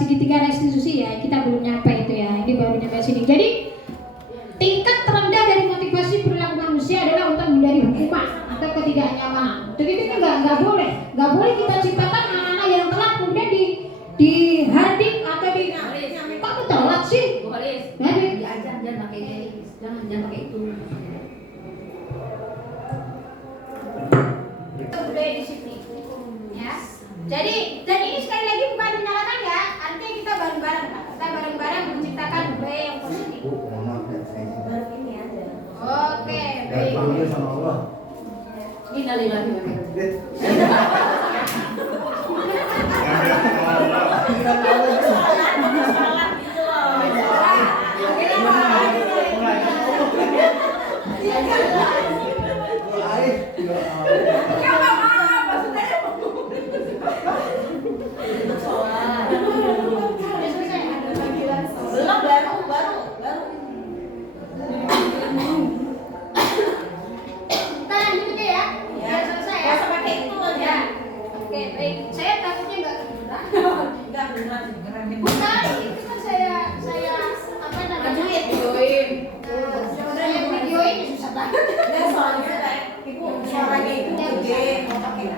segitiga restitusi ya, kita belum nyampe itu ya, ini baru nyampe sini. Jadi tingkat terendah dari motivasi perilaku manusia adalah untuk menghindari hukuman atau ketidaknyamanan. Jadi itu nggak boleh kita ciptakan anak-anak yang telat kemudian di hardik atau di kamu telat sih. Boleh. Diajar jangan pakai ini, jangan pakai itu. Itu budaya disiplin, ya. Jadi dan ini sekali lagi bukan dinyalakan ya, artinya kita bareng-bareng menciptakan budaya yang positif. Ini aja. Oke, baik. Sama Allah. Innalillahi wa inna ilaihi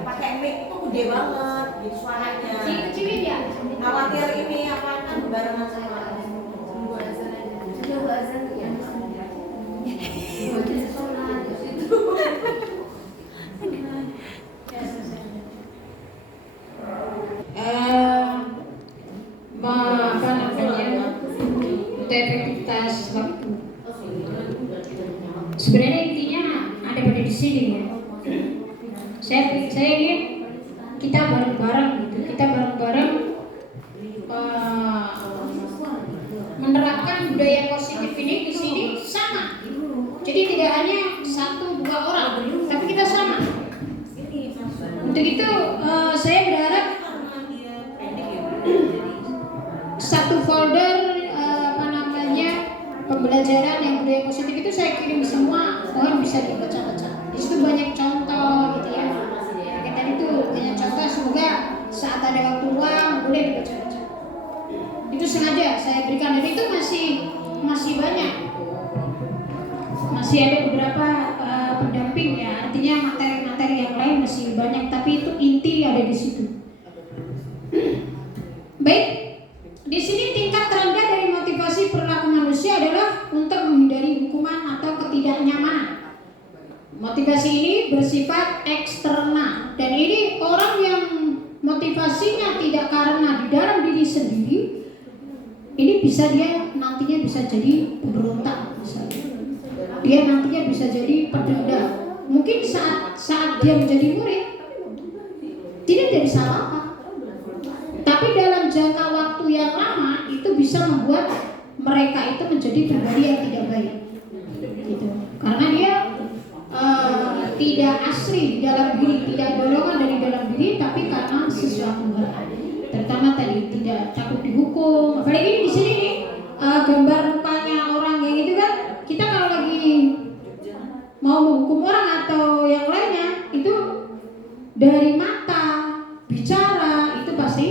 pakai mic itu gede banget gitu suaranya. Kecilin ya. Khawatir ini apa kan barengan sama untuk efektivitas waktu. Sebenarnya intinya ada pada di sini ya. Saya ingin kita bareng-bareng gitu, menerapkan budaya positif ini di sini sama. Jadi tidak hanya 1-2 orang, tapi kita sama. Untuk itu saya berharap satu folder pembelajaran yang budaya positif itu saya kirim semua, mohon bisa dibaca-baca. Di situ banyak contoh gitu ya. Kayak tadi itu banyak contoh, semoga saat ada waktu luang boleh dibaca-baca. Itu sengaja saya berikan, dan itu masih banyak. Masih ada beberapa pendamping ya, artinya materi-materi yang lain masih banyak, tapi itu inti ada di situ. Baik, di sini tingkat terendah dari motivasi perilaku manusia adalah untuk menghindari hukuman atau ketidaknyamanan. Motivasi ini bersifat eksternal, dan ini orang yang motivasinya tidak karena di dalam diri sendiri, ini bisa dia nantinya bisa jadi pemberontak misalnya. Dia nantinya bisa jadi pendendam. Mungkin saat dia menjadi murid tidak jadi salah apa. Tapi dalam jangka waktu yang lama itu bisa membuat mereka itu menjadi pribadi yang tidak baik. Gitu. Karena dia tidak asri di dalam diri, tidak dorongan dari dalam diri, tapi karena sesuatu hal. Terutama tadi tidak takut dihukum. Apalagi di sini nih gambar mukanya orang yang itu kan, kita kalau lagi mau menghukum orang atau yang lainnya itu dari mata, bicara itu pasti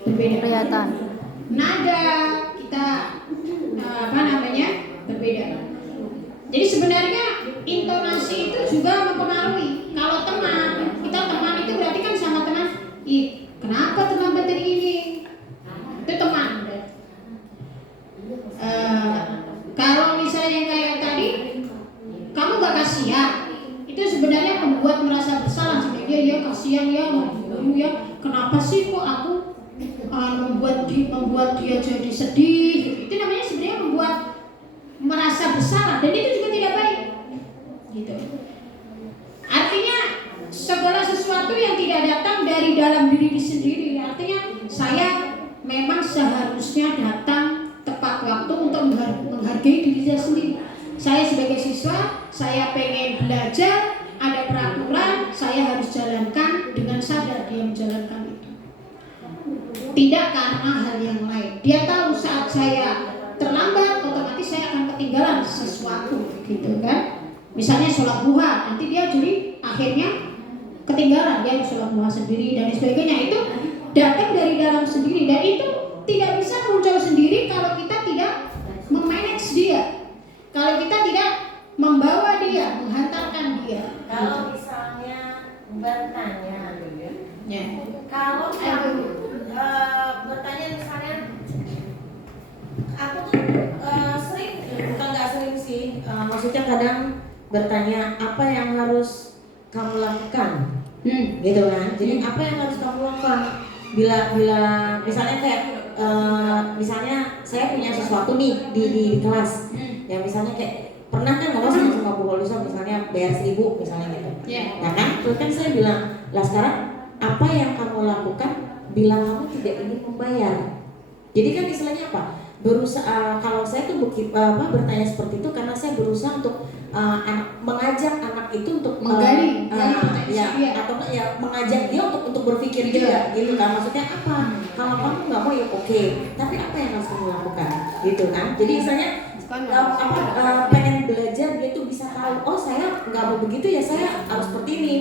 berbeda. Kelihatan. Nada kita berbeda. Jadi sebenarnya intonasi itu juga mempengaruhi. Kalau teman, kita teman itu berarti kan sama teman. Ih, kenapa terlambat hari ini? Itu teman. Kalau misalnya kayak tadi, kamu gak kasihan, itu sebenarnya membuat merasa bersalah. Sebenarnya dia kasihan ya, ya. Kenapa sih kok aku membuat dia jadi sedih? Itu namanya sebenarnya membuat merasa bersalah, dan itu juga tidak baik. Gitu. Artinya segala sesuatu yang tidak datang dari dalam diri sendiri, artinya saya memang seharusnya datang tepat waktu untuk menghargai diri saya sendiri. Saya sebagai siswa, saya pengen belajar, ada peraturan, saya harus jalankan dengan sadar dia menjalankan itu. Tidak karena hal yang lain. Dia tahu saat saya terlambat, otomatis saya akan ketinggalan sesuatu, gitu kan? Misalnya sholat duha, nanti dia jadi akhirnya ketinggalan, dia sholat duha sendiri dan sebagainya. Itu datang dari dalam sendiri, dan itu tidak bisa muncul sendiri kalau kita tidak memanage dia, kalau kita tidak membawa dia, menghantarkan dia. Kalau misalnya bertanya, ya. Kalau kamu bertanya misalnya, aku tuh sering, bukan nggak sering sih, maksudnya kadang bertanya apa yang harus kamu lakukan, gitu kan? Jadi apa yang harus kamu lakukan? Bila misalnya kayak misalnya saya punya sesuatu nih di kelas, ya misalnya kayak pernah kan ngomong sama Bu Polisa misalnya bayar 1.000 misalnya gitu, nah kan terus kan saya bilang lah sekarang apa yang kamu lakukan bila kamu tidak ingin membayar? Jadi kan istilahnya apa? Berusaha, kalau saya tuh bertanya seperti itu karena saya berusaha untuk mengajak anak itu untuk menggali, atau ya mengajak dia untuk berpikir juga, gitu kan? Maksudnya apa? Kalau kamu nggak mau ya oke, tapi apa yang harus kamu lakukan, gitu kan? Jadi misalnya pengen belajar dia tuh bisa tahu, oh saya nggak mau begitu ya, saya harus seperti ini.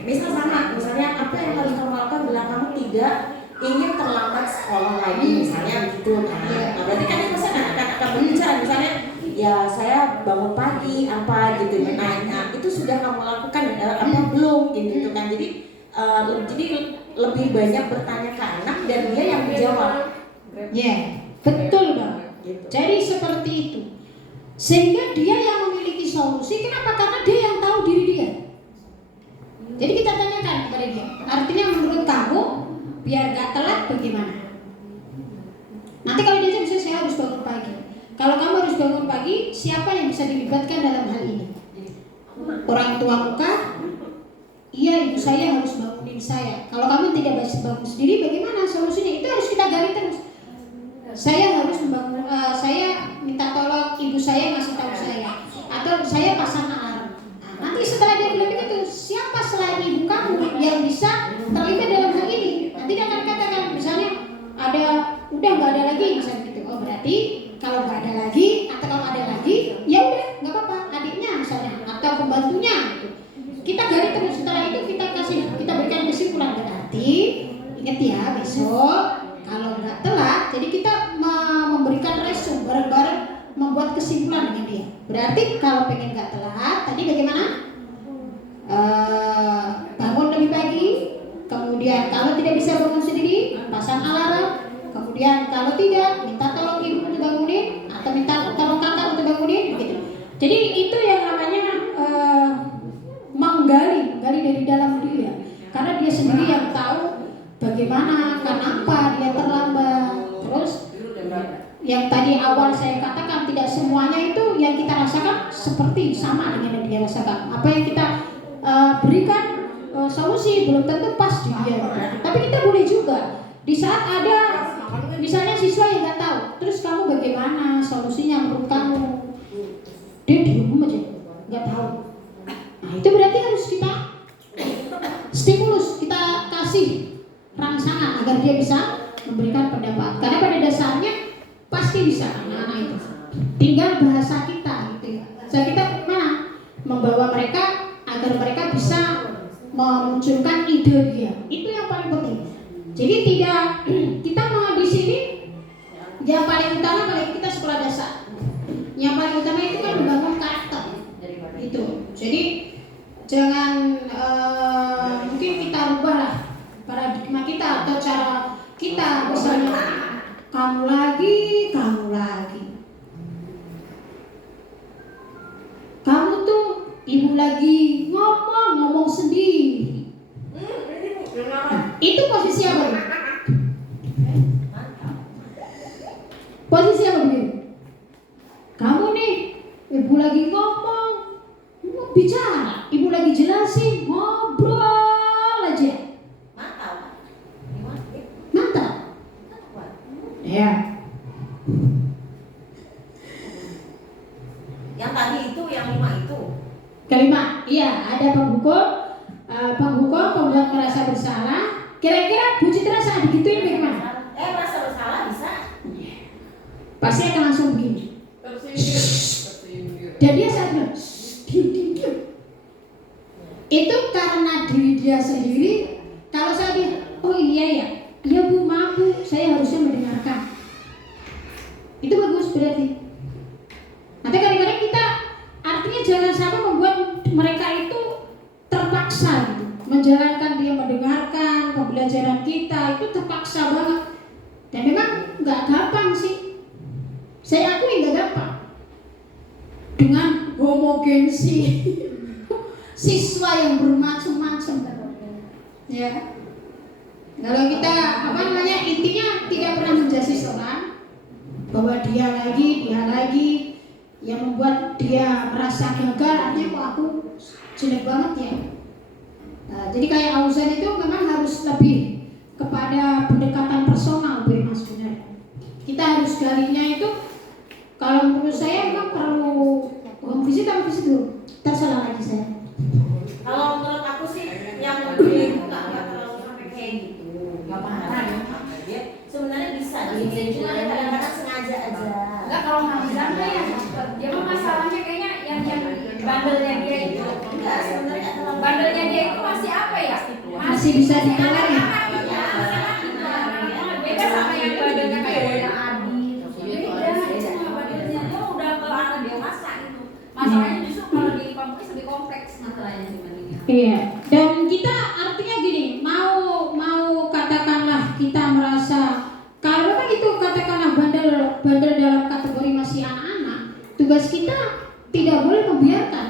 Misalnya apa yang harus kamu lakukan bila kamu tidak ingin terlambat sekolah lagi, misalnya begitu kan? Nah berarti kan itu saya akan berbicara misalnya, ya saya bangun pagi apa gitu, nah itu sudah kamu lakukan apa belum gitu kan? Jadi lebih banyak bertanya ke anak dan dia yang menjawab. Ya, betul banget. Gitu. Jadi seperti itu, sehingga dia yang memiliki solusi. Kenapa? Karena dia yang tahu diri dia. Jadi kita tanyakan kepada dia, artinya menurut kamu biar gak telat bagaimana? Nanti kalau dia bisa, saya harus bangun pagi. Kalau kamu harus bangun pagi, siapa yang bisa dilibatkan dalam hal ini? Orang tua muka? Iya, ibu saya harus bangunin saya. Kalau kamu tidak bisa bangun sendiri, bagaimana solusinya? Itu harus kita gali terus. Saya harus membangun, saya minta tolong ibu saya ngasih tahu saya, atau saya pasang alarm. Nanti setelah dia bilang begitu, siapa selain ibu kamu yang bisa terlibat dalam hal ini? Nanti dia akan katakan, misalnya ada, udah nggak ada lagi, misalnya gitu. Oh berarti kalau nggak ada lagi, atau kalau ada lagi, ya udah nggak apa-apa, adiknya misalnya atau pembantunya. Gitu. Kita gali terus, setelah itu kita berikan kesimpulan. Berarti ingat ya, besok kalau nggak telat, jadi kita memberikan resume bareng-bareng, membuat kesimpulan dengan dia. Berarti kalau pengen nggak telat, tadi bagaimana? Bangun lebih pagi, kemudian kalau tidak bisa bangun sendiri, pasang alarm, kemudian kalau tidak, minta tolong ibu untuk bangunin, atau minta tolong kakak untuk bangunin, gitu. Jadi itu yang namanya menggali dari dalam dia, karena dia sendiri yang tahu bagaimana, kenapa dia terlambat. Terus saya katakan tidak semuanya itu yang kita rasakan seperti sama dengan yang dia rasakan. Apa yang kita berikan solusi belum tentu pas di dia. Tapi kita boleh juga di saat ada misalnya siswa yang nggak tahu, terus kamu bagaimana solusinya menurut kamu? Dia diem aja, nggak tahu. Nah itu berarti harus kita stimulus, kita kasih rangsangan agar dia bisa memberikan pendapat. Karena pada dasarnya pasti bisa anak-anak itu. Tinggal bahasa kita gitu ya. Bahasa kita mana? Membawa mereka agar mereka bisa memunculkan ide dia. Itu yang paling penting. Jadi tidak kita mau di sini yang paling utama kalau kita sekolah dasar. Yang paling utama itu kan membangun karakter. Itu. Jadi jangan mungkin kita rubahlah paradigma kita atau cara kita, misalnya kamu lagi kamu tuh ibu lagi ngomong sendiri. Itu posisi apa? Posisi apa begitu? Kamu nih ibu lagi ngomong bicara, ibu lagi jelasin, ngobrol aja. Mantap. Ya. Yang tadi itu, yang 5 itu. Kelima, iya ada penghukum, pembuat merasa bersalah. Kira-kira Bu Citra saat digituin bagaimana? Merasa bersalah bisa. Pasti akan langsung begini. Dan dia saat bilang, diam. Itu karena diri dia sendiri. Kalau saya bilang, oh iya Bu, maaf Bu, saya harusnya mendengarkan. Itu bagus berarti. Nanti kadang-kadang kita artinya jangan sampai membuat mereka itu terpaksa gitu. Menjalankan dia mendengarkan pembelajaran kita itu terpaksa banget. Dan memang nggak gampang sih. Saya akui nggak gampang. Dengan homogensi siswa yang bermacam-macam. Ya. Kalau kita intinya tidak pernah menjudge seseorang bahwa dia lagi yang membuat dia merasa gagal, artinya kok aku jelek banget ya. Nah, jadi kayak Auzan itu memang harus lebih kepada pendekatan personal Bu Mas sebenarnya. Kita harus galinya itu kalau menurut saya memang perlu home visit atau visit dulu. Tersalah lagi saya. Kalau menurut aku sih yang dia itu nggak terlalu sampai kayak gitu, nggak marah. Sebenarnya bisa cuma kadang-kadang sengaja aja. Enggak, kalau Hamzah ya dia mah masalahnya kayaknya yang bandelnya dia itu enggak, sebenarnya bandelnya dia itu masih apa ya? Masih bisa dikeluar ya? Beda sama yang bandelnya kayak Adi. Beda, cuma bandelnya dia udah ke arah dewasa itu. Masalahnya justru kalau di kampus lebih kompleks masalahnya dibandingnya. Iya, dan kita artinya gini, mau katakanlah kita merasa kalau memang itu katakanlah bandel dalam kategori masih anak-anak, tugas kita tidak boleh membiarkan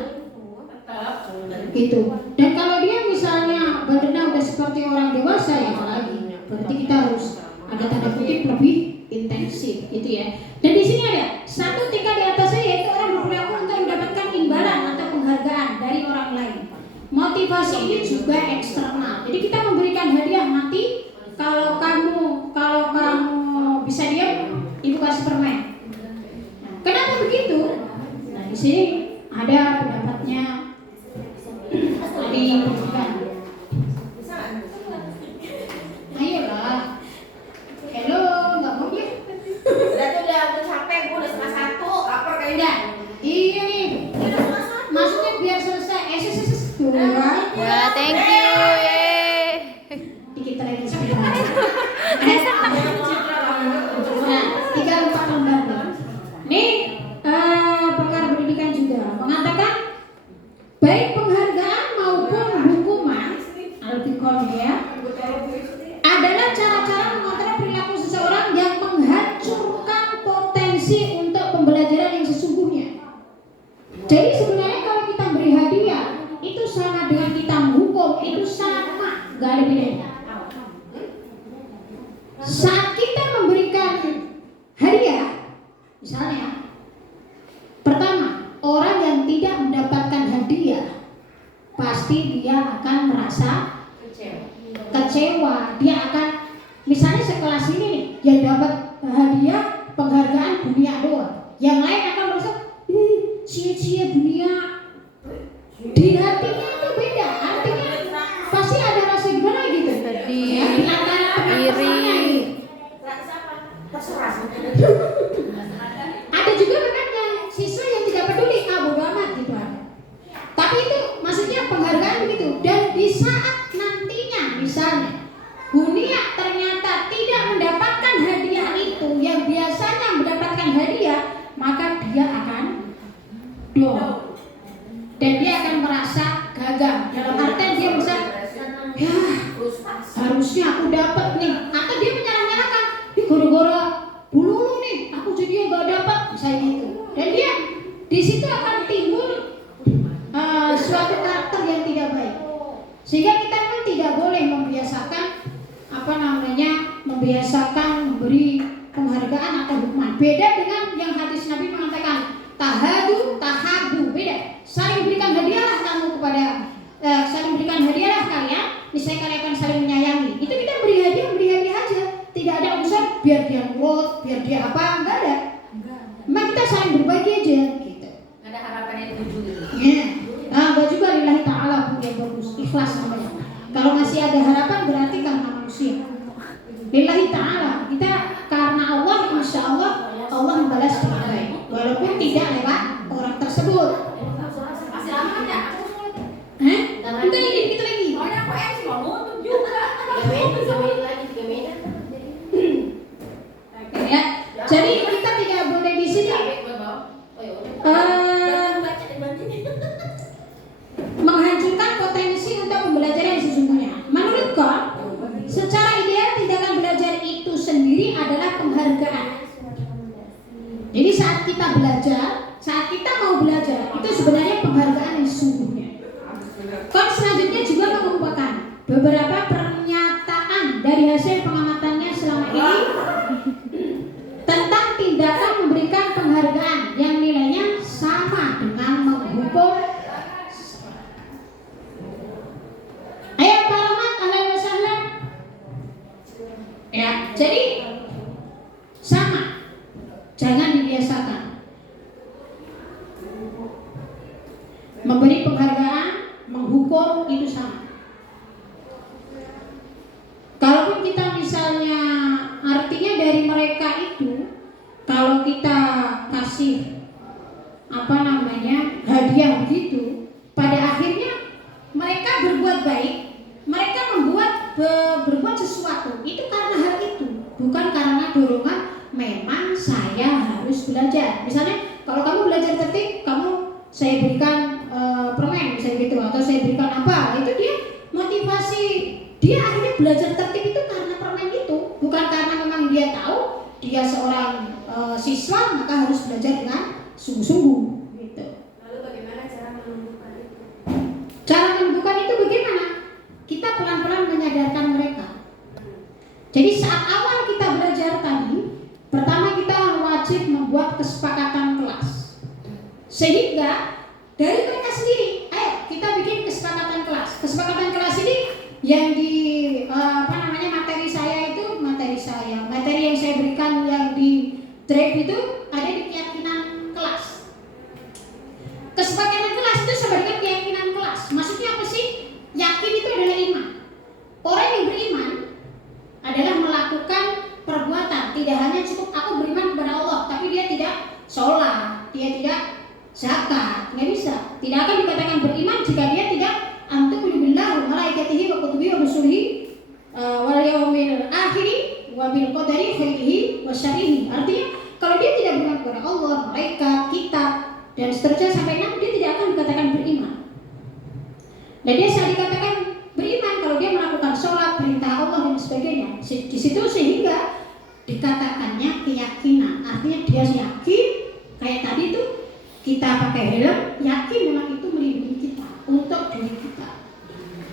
gitu. Dan kalau dia misalnya badannya udah seperti orang dewasa ya lagi, berarti kita harus ada tanda kutip lebih intensif gitu ya. Dan di sini ada satu tingkat di atasnya yaitu orang berperilaku untuk mendapatkan imbalan atau penghargaan dari orang lain. Motivasi ini juga eksternal. Jadi kita memberikan hadiah nanti kalau kamu bisa diam, ibu kasih permen. Nah, kenapa begitu? Nah, di sini ada pendapatnya dari pendidikan. Ayolah. Hello, nggak mau ya? Udah capek, gue udah setengah 1, lapar kayaknya. Iya nih. Maksudnya biar selesai. Ya, thank you. Dikit lagi sebentar. Nah, 3-4 lembar. Nih, pakar pendidikan juga mengatakan baik penghargaan maupun hukuman ya, adalah cara-cara mengontrol perilaku seseorang yang menghancurkan potensi untuk pembelajaran yang sesungguhnya. Jadi sebenarnya kalau kita beri hadiah itu sama dengan kita menghukum, itu sama, gak ada bedanya. Saat kita memberikan hadiah, misalnya pasti dia akan merasa kecewa. Dia akan, misalnya sekelas ini nih, yang dapat hadiah penghargaan dunia doang, yang lain akan merasa sia-sia dunia. Di hatinya itu beda, artinya pasti ada rasa gimana gitu. Sedih, iri. Ada juga memang yang siswa yang tidak peduli, bodo amat gitu. Tapi itu maksudnya penghargaan begitu. Dan di saat nantinya misalnya dunia ternyata tidak mendapatkan hadiah itu yang biasanya mendapatkan hadiah, maka dia akan down. Dan dia akan merasa gagal. Dalam artian dia bisa, ya harusnya aku dapat nih. Atau dia menyalahkan, gara-gara dulu nih aku jadi nggak dapat, misalnya gitu. Dan dia di situ akan timbul suatu karakter yang tidak baik. Sehingga kita kan tidak boleh membiasakan membiasakan memberi penghargaan atau hukuman. Beda dengan yang hadis Nabi mengatakan tahadu tahabu, beda. Saling berikan hadiahlah kamu kepada saling berikan hadiahlah kalian, misalnya kalian akan saling menyayangi. Itu kita beri hadiah aja. Tidak ada urusan biar dia nurut, biar dia apa, enggak ada. Memang kita saling berbagi aja gitu. Nggak ada harapannya dituju gitu. Iya. Enggak juga lillahi ta'ala pun yang bagus, ikhlas namanya. Kalau masih ada harapan berarti karena manusia. Lillahi ta'ala, kita karena Allah, insya Allah Allah membalas dengan baik, walaupun tidak lewat orang tersebut. Masih lama kan ya? Kita ini dikit lagi. Soalnya aku sih mau nutup juga. 3 menit lagi, 3 menit. Ya. Jadi kita tidak boleh di sini menghancurkan potensi untuk pembelajaran yang sesungguhnya. Menurut kau, secara ideal tindakan belajar itu sendiri adalah penghargaan. Jadi saat kita belajar, saat kita mau belajar, itu sebenarnya penghargaan yang sesungguhnya. Kau selanjutnya juga mengumpulkan beberapa pernyataan dari hasil pengamatannya selama ini tentang tindakan memberikan penghargaan yang nilainya sama dengan menghukum. Ayo Pak Rahmat, ahlan wa sahlan. Ya, jadi sama. Jangan dibiasakan. Memberi penghargaan, menghukum itu sama. Kalaupun kita misalnya artinya dari mereka itu, kalau kita kasih hadiah begitu, pada akhirnya mereka berbuat baik, mereka berbuat sesuatu itu karena hal itu, bukan karena dorongan memang saya harus belajar. Misalnya kalau kamu belajar tertib, saya berikan permen misalnya gitu, atau saya berikan apa, itu dia motivasi dia akhirnya belajar tertib itu karena permen itu, bukan karena memang dia tahu dia seorang siswa maka harus belajar dengan sungguh-sungguh gitu. Lalu bagaimana cara menumbuhkan itu? Cara menumbuhkan itu bagaimana? Kita pelan-pelan menyadarkan mereka. Jadi saat awal kita belajar tadi, pertama kita wajib membuat kesepakatan kelas. Sehingga dari mereka sendiri, ayo kita bikin kesepakatan kelas. Kesepakatan kelas ini yang di materi yang saya berikan yang di drive itu ada di keyakinan kelas. Kesepakatan kelas itu sama dengan keyakinan kelas. Maksudnya apa sih? Yakin itu adalah iman. Orang yang beriman adalah melakukan perbuatan. Tidak hanya cukup aku beriman kepada Allah, tapi dia tidak sholat, dia tidak zakat, nggak bisa. Tidak akan dikatakan beriman jika dia tidak antu'minu billahi wa malaikatihi wa kutubihi wa rusulihi wal yaumil akhir wa bil qadari khairihi wa syarrihi. Artinya kalau dia tidak beriman kepada Allah, malaikat, kitab dan seterusnya sampai 6, dia tidak akan dikatakan beriman. Dan dia bisa dikatakan beriman kalau dia melakukan sholat, perintah Allah dan sebagainya. Di situ sehingga dikatakannya keyakinan. Artinya dia yakin kayak tadi tuh kita pakai helm, yakin memang itu melindungi kita untuk diri kita.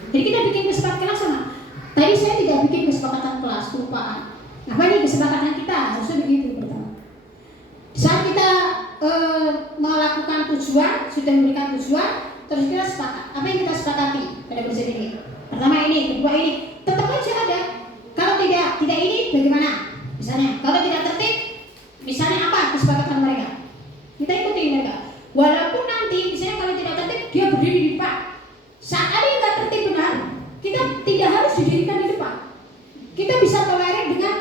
Jadi kita bikin kesepakatan sama. Tadi saya tidak bikin kesepakatan kelas, kelupaan. Apa nih kesepakatan kita? Harusnya begitu pertama. Saat kita melakukan tujuan, sudah memberikan tujuan, terus kita sepakat. Apa yang kita sepakati pada kursi ini? Pertama ini, kedua ini, tetap aja ada. Kalau tidak ini bagaimana? Misalnya, kalau tidak tertib, misalnya apa kesepakatan mereka? Kita ikuti mereka. Walaupun nanti misalnya kalau tidak tertib dia berdiri di depan. Saat ada yang nggak tertib benar, kita tidak harus didirikan di depan. Kita bisa tolerir dengan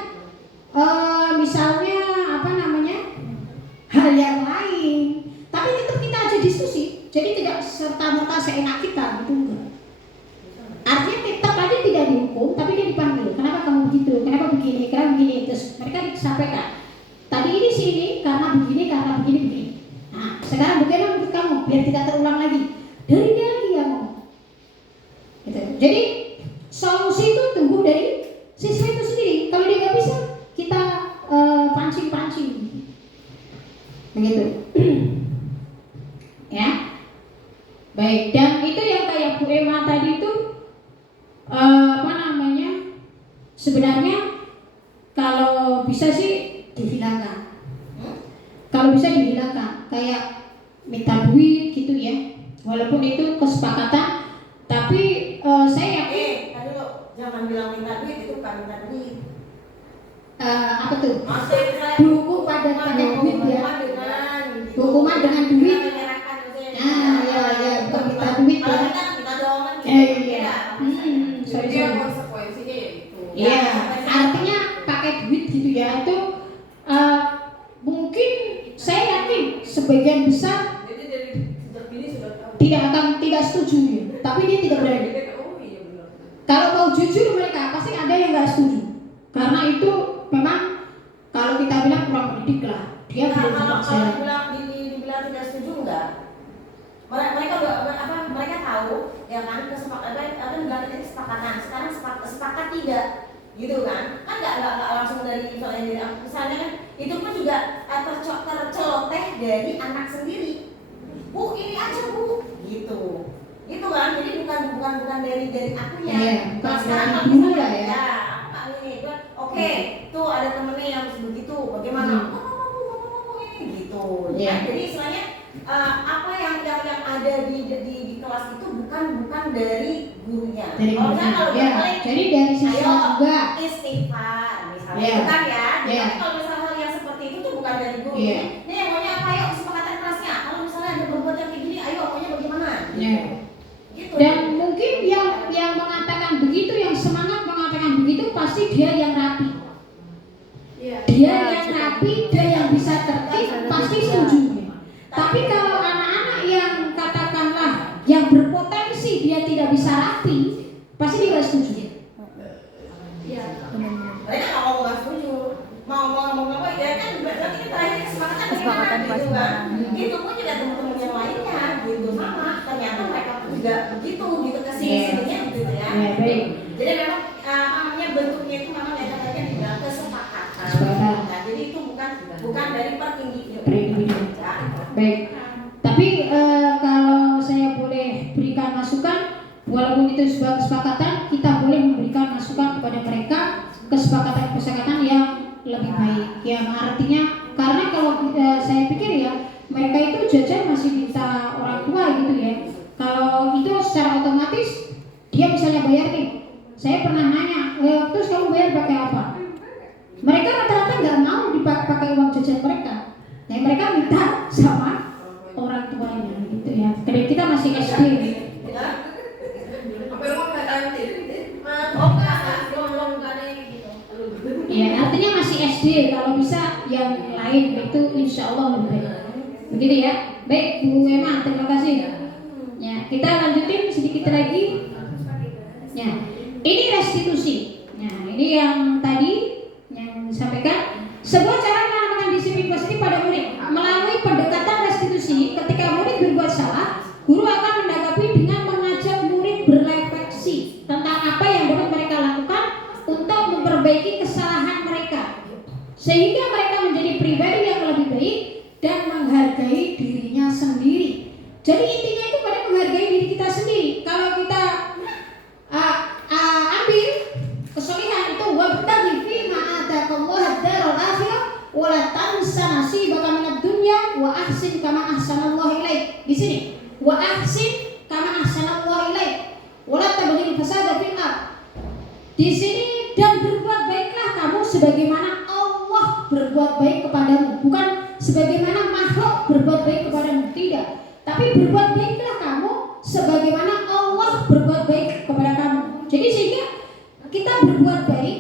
misalnya apa namanya hal yang lain. Tapi tetap kita aja diskusi. Jadi tidak serta-merta seenak kita gitu. Artinya tetap aja tidak dihukum, tapi dia dipanggil. Kenapa kamu begitu? Kenapa begini? Kenapa begini? Terus mereka disampaikan. Tadi ini sini karena begini. Nah, sekarang bagaimana menurut kamu? Biar tidak terulang lagi. Dari dia lagi yang ngomong. Gitu. Jadi solusi itu tumbuh dari siswa itu sendiri. Kalau dia nggak bisa, kita pancing. Begitu. Ya. Baik. Dan itu yang kayak Bu Emma tadi itu sebenarnya kalau bisa sih dihilangkan. Kalau bisa dihilangkan, kayak minta duit gitu ya. Walaupun itu kesepakatan, tapi saya yakin. Tadi lo jangan bilang minta duit, itu bukan minta duit. Apa tuh? Maksudnya buku pada duit ya. Hukuman dengan duit. Ya, bukan minta duit ya. Minta doang kan. Iya. Jadi konsekuensinya ya itu. Iya, artinya pakai duit gitu ya. Itu mungkin saya yakin sebagian besar tidak setuju ya. Tapi dia tidak berani. Kalau mau jujur mereka pasti ada yang nggak setuju. Karena itu memang kalau kita bilang kurang pendidik lah. Dia belum kalau dibilang tidak setuju enggak? Mereka tahu ya kan kesepakatan. Sekarang sepakat tidak, gitu kan? Kan nggak langsung dari misalnya kan itu pun juga terceloteh dari anak sendiri. Bu, ini aja Bu, gitu kan? Jadi bukan dari akunya. Bukan sekarang dari kalau dulu misalnya lah ya. ini kan, oke, tuh ada temennya yang begitu, bagaimana? Gitu. Jadi istilahnya apa yang ada di kelas itu bukan dari gurunya. Jadi dari siswa juga. Istighfar misalnya, bukan ya? Tapi kalau misalnya hal yang seperti itu tuh bukan dari guru. Ini yang maunya apa? Ayo kesepakatan kelasnya. Kalau misalnya ada berbuat yang kayak gini, ayo maunya bagaimana? Gitu. Dan mungkin yang mengatakan begitu, yang semangat mengatakan begitu pasti dia yang rapi. Dia yang rapi, dia yang bisa tertib, pasti setuju. Tapi kalau anak-anak yang katakanlah yang berpotensi dia tidak bisa rapi, pasti dia nggak setuju. Mereka nggak setuju. Mau apa ya kan? Berarti terakhir kesepakatan gitu kan? Itu pun juga teman-teman yang lainnya gitu sama. Ternyata mereka pun juga begitu gitu kesini-sininya gitu ya. Jadi memang bentuknya itu memang yang katanya dibilang kesepakatan. Nah, jadi itu bukan dari per individu. Baik. Tapi kalau saya boleh berikan masukan, walaupun itu sebuah kesepakatan, kita boleh memberikan masukan kepada mereka kesepakatan yang lebih baik. Yang artinya karena kalau saya pikir ya mereka itu jajan masih minta orang tua gitu ya. Kalau itu secara otomatis dia misalnya bayar nih. Saya pernah nanya, terus kamu bayar pakai apa? Mereka rata-rata nggak mau dipakai uang jajan mereka. Nah, mereka minta sama orang tuanya gitu ya. Karena kita masih SD. Ya, artinya masih SD. Kalau bisa yang lain itu insya Allah lebih baik. Begitu ya. Baik, Bu Emma, terima kasih. Ya, kita lanjutin sedikit lagi. Ya, ini restitusi. Nah, ini yang tadi yang disampaikan. Sebuah cara menanamkan disiplin positif pada murid melalui pendekatan restitusi. Ketika murid berbuat salah, guru akan menanggapi dengan mengajak murid berefleksi tentang apa yang dapat mereka lakukan untuk memperbaiki kesalahan mereka, sehingga mereka menjadi pribadi yang lebih baik dan menghargai dirinya sendiri. Jadi intinya itu pada menghargai diri kita sendiri. Kalau kita ambil kesolehan itu wabtaghi fima ataqallahu ad-darul akhirah wa la tansa nasibaka minad dunya wa ahsin kama ahsanallahu ilaik. Di sini wa ahsin Di sini dan berbuat baiklah kamu sebagaimana Allah berbuat baik kepadamu, bukan sebagaimana makhluk berbuat baik kepadamu, tidak. Tapi berbuat baiklah kamu sebagaimana Allah berbuat baik kepada kamu. Jadi sehingga kita berbuat baik.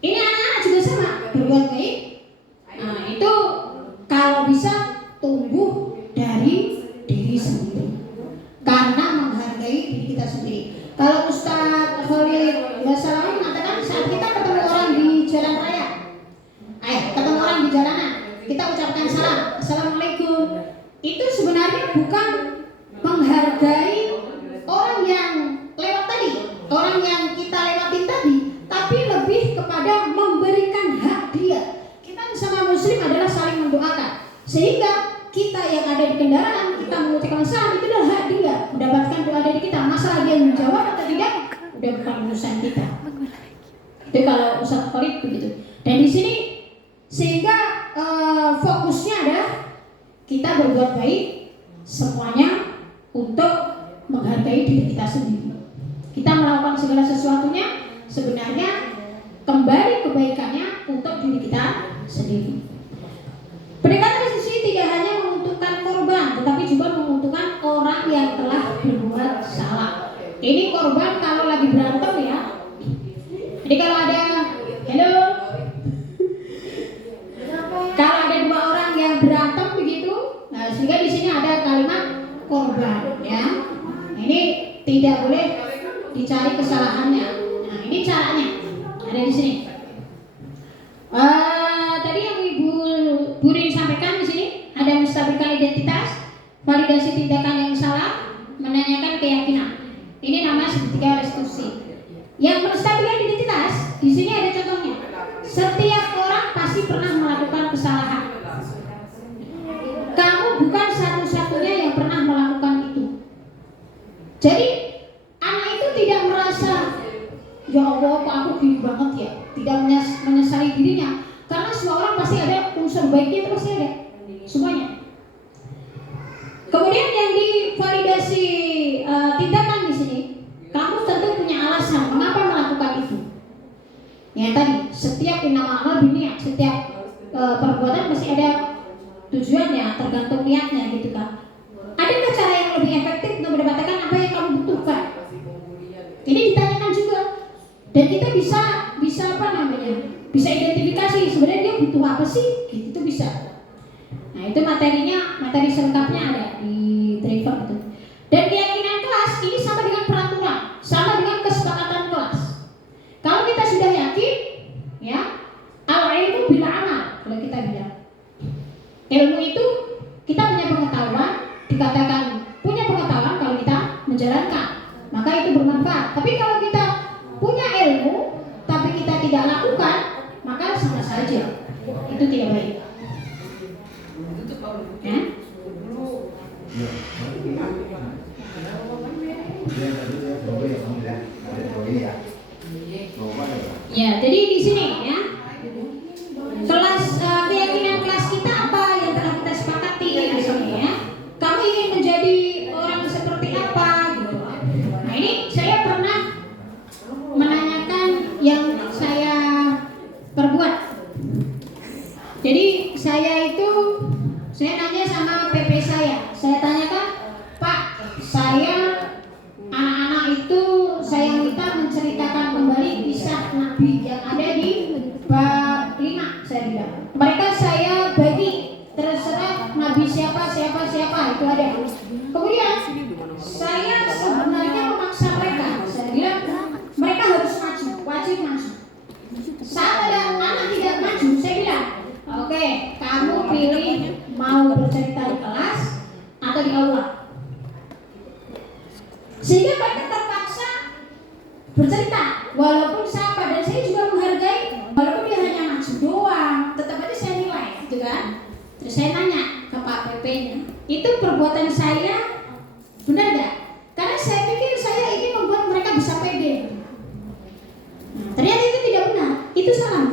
Ini anak-anak juga sama, berbuat baik. Nah, itu kalau bisa tumbuh dari diri sendiri. Karena menghargai diri kita sendiri. Kalau Ustadz Khalid Basalawi mengatakan saat kita ketemu orang di jalan raya, ketemu orang di jalanan, kita ucapkan salam, assalamualaikum. Itu sebenarnya bukan menghargai orang yang lewat tadi, orang yang kita lewatin tadi, tapi lebih kepada memberikan hak dia. Kita sama Muslim adalah saling mendoakan, sehingga kita yang ada di kendaraan, kita mengucapkan salam, itu adalah hak dia mendapatkan doa dari kita. Masalah dia menjawab atau tidak, udah bukan urusan kita. Itu kalau Ustadz Khalid begitu. Dan di sini sehingga fokusnya adalah kita berbuat baik semuanya untuk menghargai diri kita sendiri. Kita melakukan segala sesuatunya sebenarnya kembali kebaikannya untuk diri kita sendiri. Pendekatan di sini tidak hanya menguntungkan korban, tetapi juga menguntungkan orang yang telah berbuat salah. Ini korban kalau lagi berantem ya. Jadi kalau ada, halo, kalau ada dua orang yang berantem begitu, nah sehingga di sini ada kalimat korban, ya. Ini tidak boleh dicari kesalahannya. Nah ini caranya ada di sini. Tadi yang Ibu Burin sampaikan di sini ada menstabilkan identitas, validasi tindakan yang salah, menanyakan keyakinan. Ini namanya segitiga restitusi. Yang menstabilkan identitas di sini ada contohnya. Setiap orang pasti pernah melakukan kesalahan. Kamu bukan satu-satunya yang pernah melakukan itu. Jadi anak itu tidak merasa ya Allah kok aku gini banget ya, tidak menyesali dirinya. Karena semua orang pasti ada unsur baiknya, itu pasti ada semuanya. Kemudian yang divalidasi tindakan di sini, kamu tentu punya alasan mengapa melakukan itu. Ya tadi, setiap nama amal biniat, setiap perbuatan pasti ada tujuannya, tergantung niatnya gitu kan. Adakah cara yang lebih efektif untuk mendapatkan apa yang kamu butuhkan? Ini ditanyakan juga, dan kita bisa apa namanya? Bisa identifikasi sebenarnya dia butuh apa sih, gitu tuh bisa. Nah itu materinya, materi selengkapnya ada di driver itu. Dan keyakinan kelas ini sama dengan peraturan, sama dengan kesepakatan kelas. Kalau kita sudah yakin, ya, al-ilmu bila amal, kalau kita bilang ilmu itu kita punya pengetahuan, dikatakan punya pengetahuan kalau kita menjalankan, maka itu bermanfaat. Tapi kalau kita punya ilmu, tapi kita tidak lakukan, maka sama saja itu tidak baik. Ya, jadi di sini ya kelas keyakinan kelas kita apa yang telah kita sepakati di sini ya. Kamu ingin menjadi orang seperti apa gitu. Nah ini saya pernah menanyakan yang saya perbuat. Jadi saya nanya sama PP saya tanyakan, Pak, saya anak-anak itu saya minta menceritakan kembali kisah Nabi yang ada di bab 5, saya bilang. Mereka saya bagi, terserah Nabi siapa itu ada. Kemudian saya sebenarnya memaksa mereka, saya bilang mereka harus maju, wajib maju. Saat ada anak tidak maju, saya bilang, oke, kamu pilih mau bercerita di kelas atau di aula. Sehingga mereka terpaksa bercerita, walaupun siapa, dan saya juga menghargai, walaupun dia hanya maju doang, tetap aja saya nilai, gitu kan. Terus saya tanya ke Pak PP-nya, itu perbuatan saya benar gak? Karena saya pikir saya ingin membuat mereka bisa pede. Nah, ternyata itu tidak benar, itu salah.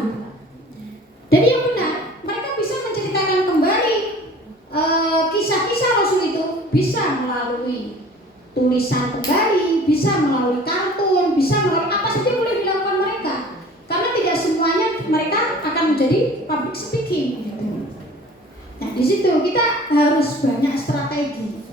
Jadi yang benar, mereka bisa menceritakan kembali kisah-kisah Rasul itu bisa melalui tulisan kembali, bisa melalui kartun, bisa melalui apa miskin gitu. Nah di situ kita harus banyak strategi.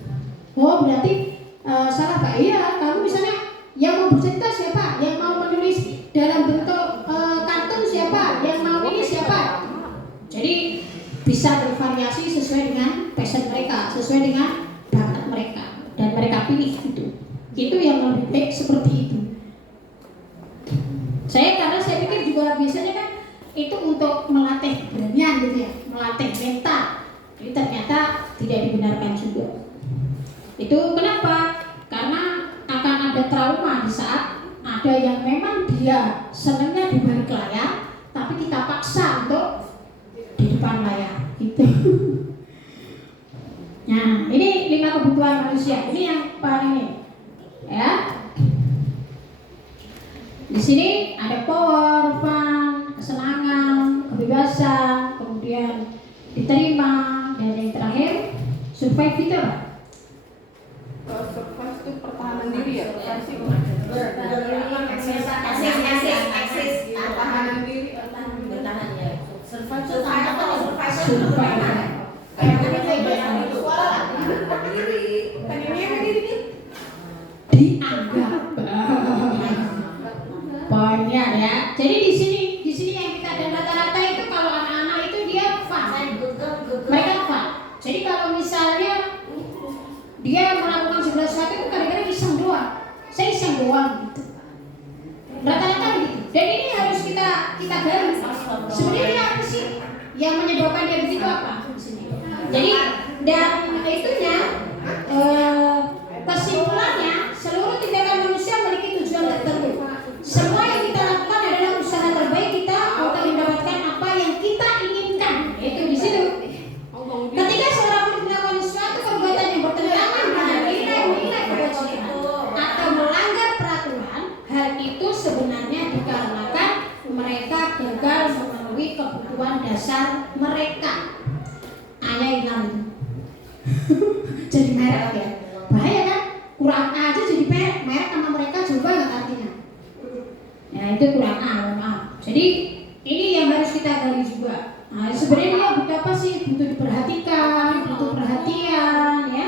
Oh berarti salah Pak? Iya, kamu misalnya yang mau bercerita siapa? Yang mau menulis dalam bentuk kartun siapa? Yang mau ini siapa? Jadi bisa bervariasi sesuai dengan passion mereka, sesuai dengan bakat mereka, dan mereka pilih itu. Itu yang lebih baik seperti itu. Karena saya pikir juga biasanya kan itu untuk melatih keberanian gitu ya, melatih mental. Jadi ternyata tidak dibenarkan juga. Itu kenapa? Karena akan ada trauma di saat ada yang memang dia senangnya di balik layar, tapi kita paksa untuk di depan layar gitu. Nah, ini 5 kebutuhan manusia. Ini yang paling ini, ya. Di sini ada power, fun, kesenangan, kebebasan, kemudian diterima, dan yang terakhir survive itu apa? Survive itu pertahanan diri ya, eksis, pertahanan diri, bertahan ya. Survive itu survive. Dianggap poinnya ya. Jadi di sini yang kita ada rata-rata itu kalau anak-anak itu dia fun, mereka fun. Jadi kalau misalnya dia melakukan segala sesuatu itu kadang-kadang iseng doang, saya iseng doang gitu. Rata-rata begitu. Dan ini harus kita gali. Sebenarnya apa sih yang menyebabkan dia begitu apa? Jadi dan itunya kesimpulannya seluruh tindakan manusia memiliki tujuan tertentu. Semua yang kita lakukan adalah usaha terbaik kita untuk mendapatkan apa yang kita inginkan. Itu di situ. Ketika seorang melakukan suatu perbuatan yang bertentangan dengan nilai-nilai kewajiban atau melanggar peraturan, hal itu sebenarnya dikarenakan mereka gagal memenuhi kebutuhan dasar mereka. Hanya hilang. Jadi merek ya, bahaya kan? Kurang A aja jadi merek sama mereka coba nggak artinya? Ya itu kurang A, maaf. Jadi ini yang harus kita gali juga. Nah, sebenarnya dia butuh apa sih? Butuh diperhatikan, butuh perhatian, ya?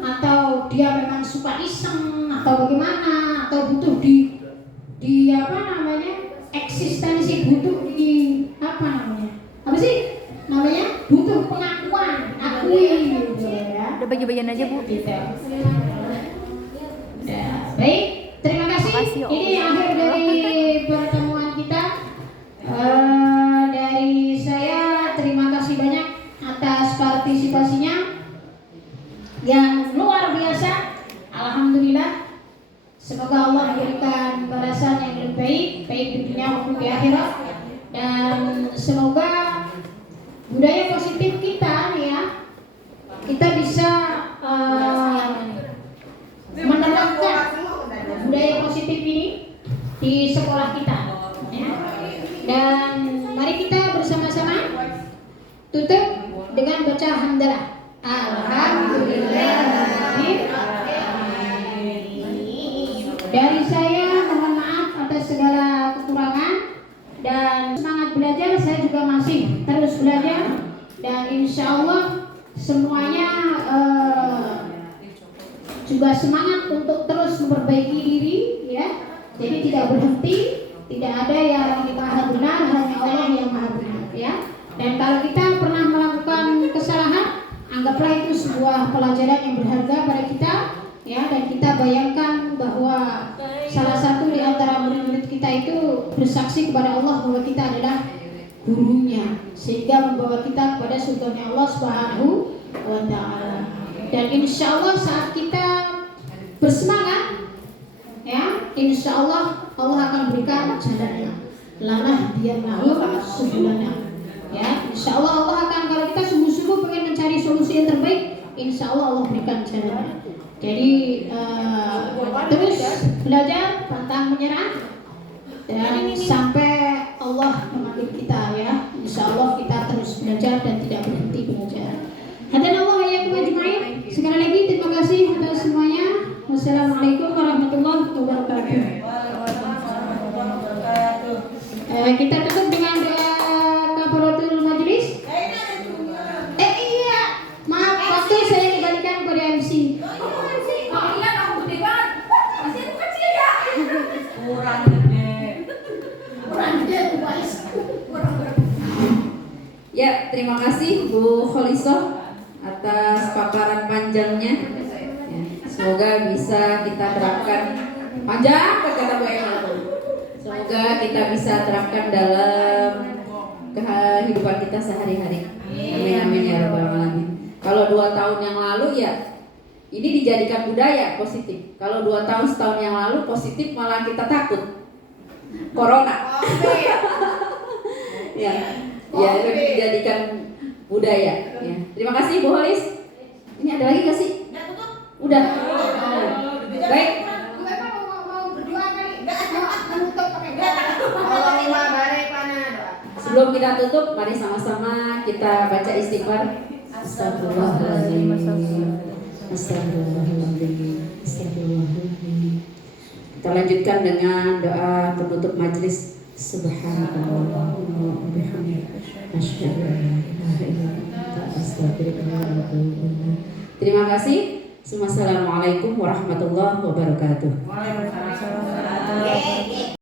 Atau dia memang suka iseng, atau bagaimana? Atau butuh di apa namanya? Eksistensi, butuh di apa namanya? Apa sih? Namanya butuh pengakuan, akui gitu ya. Udah bagi-bagian aja Bu. Gitu. Ya, baik, terima kasih. Ini akhir dari pertemuan kita. Dari saya terima kasih banyak atas partisipasinya yang luar biasa. Alhamdulillah. Semoga Allah memberikan balasan yang lebih baik, baik di dunia maupun di akhirat. Dan semoga budaya positif kita nih ya, kita bisa menerapkan budaya positif ini di sekolah kita ya. Dan mari kita bersama-sama tutup dengan baca hamdalah. Alhamdulillah. Dari saya mohon maaf atas segala kekurangan, dan semangat belajar. Saya juga masih terus belajar, dan insya Allah semuanya juga semangat untuk terus memperbaiki diri ya. Jadi tidak berhenti, tidak ada yang maha benar, hanya Allah yang maha benar ya. Dan kalau kita pernah melakukan kesalahan, anggaplah itu sebuah pelajaran yang berharga pada kita ya. Dan kita bayangkan bahwa salah satu di antara murid-murid kita itu bersaksi kepada Allah bahwa kita adalah gurunya, sehingga membawa kita kepada surganya Allah Subhanahu wa Ta'ala. Dan insya Allah saat kita bersemangat ya, insya Allah Allah akan berikan jalannya. Lana dia mahu sebulana ya. Insya Allah Allah akan, kalau kita sungguh-sungguh pengen mencari solusi yang terbaik, insya Allah Allah berikan jalannya. Jadi terus belajar, pantang menyerah, dan sampai Allah memanggil kita ya. Insya Allah kita terus belajar dan tidak berhenti belajar. Hadanallahu wa iyyakum ajma'in. Sekali lagi terima kasih atas semuanya. Wassalamualaikum warahmatullahi wabarakatuh. Kita tutup dengan doa kafaratul majlis. Iso atas paparan panjangnya. Ya, semoga bisa kita terapkan panjang kata Bu Ema. Semoga kita bisa terapkan dalam kehidupan kita sehari-hari. Amin amin ya rabbal alamin. Kalau 2 tahun yang lalu ya ini dijadikan budaya positif. Kalau 2 tahun setahun yang lalu positif malah kita takut. Corona. Ya, ya itu dijadikan budaya. Ya. Terima kasih Bu Holis. Ini ada lagi nggak sih? Udah. Baik. Sebelum kita tutup, mari sama-sama kita baca istighfar. Astagfirullahaladzim. Astagfirullahaladzim. Astagfirullahaladzim. Kita lanjutkan dengan doa penutup majelis. Subhanallah wa bihamdihi asyhadu an la ilaha illa anta astaghfiruka wa atubu ilaik. Terima kasih. Assalamualaikum warahmatullahi wabarakatuh. Waalaikumsalam.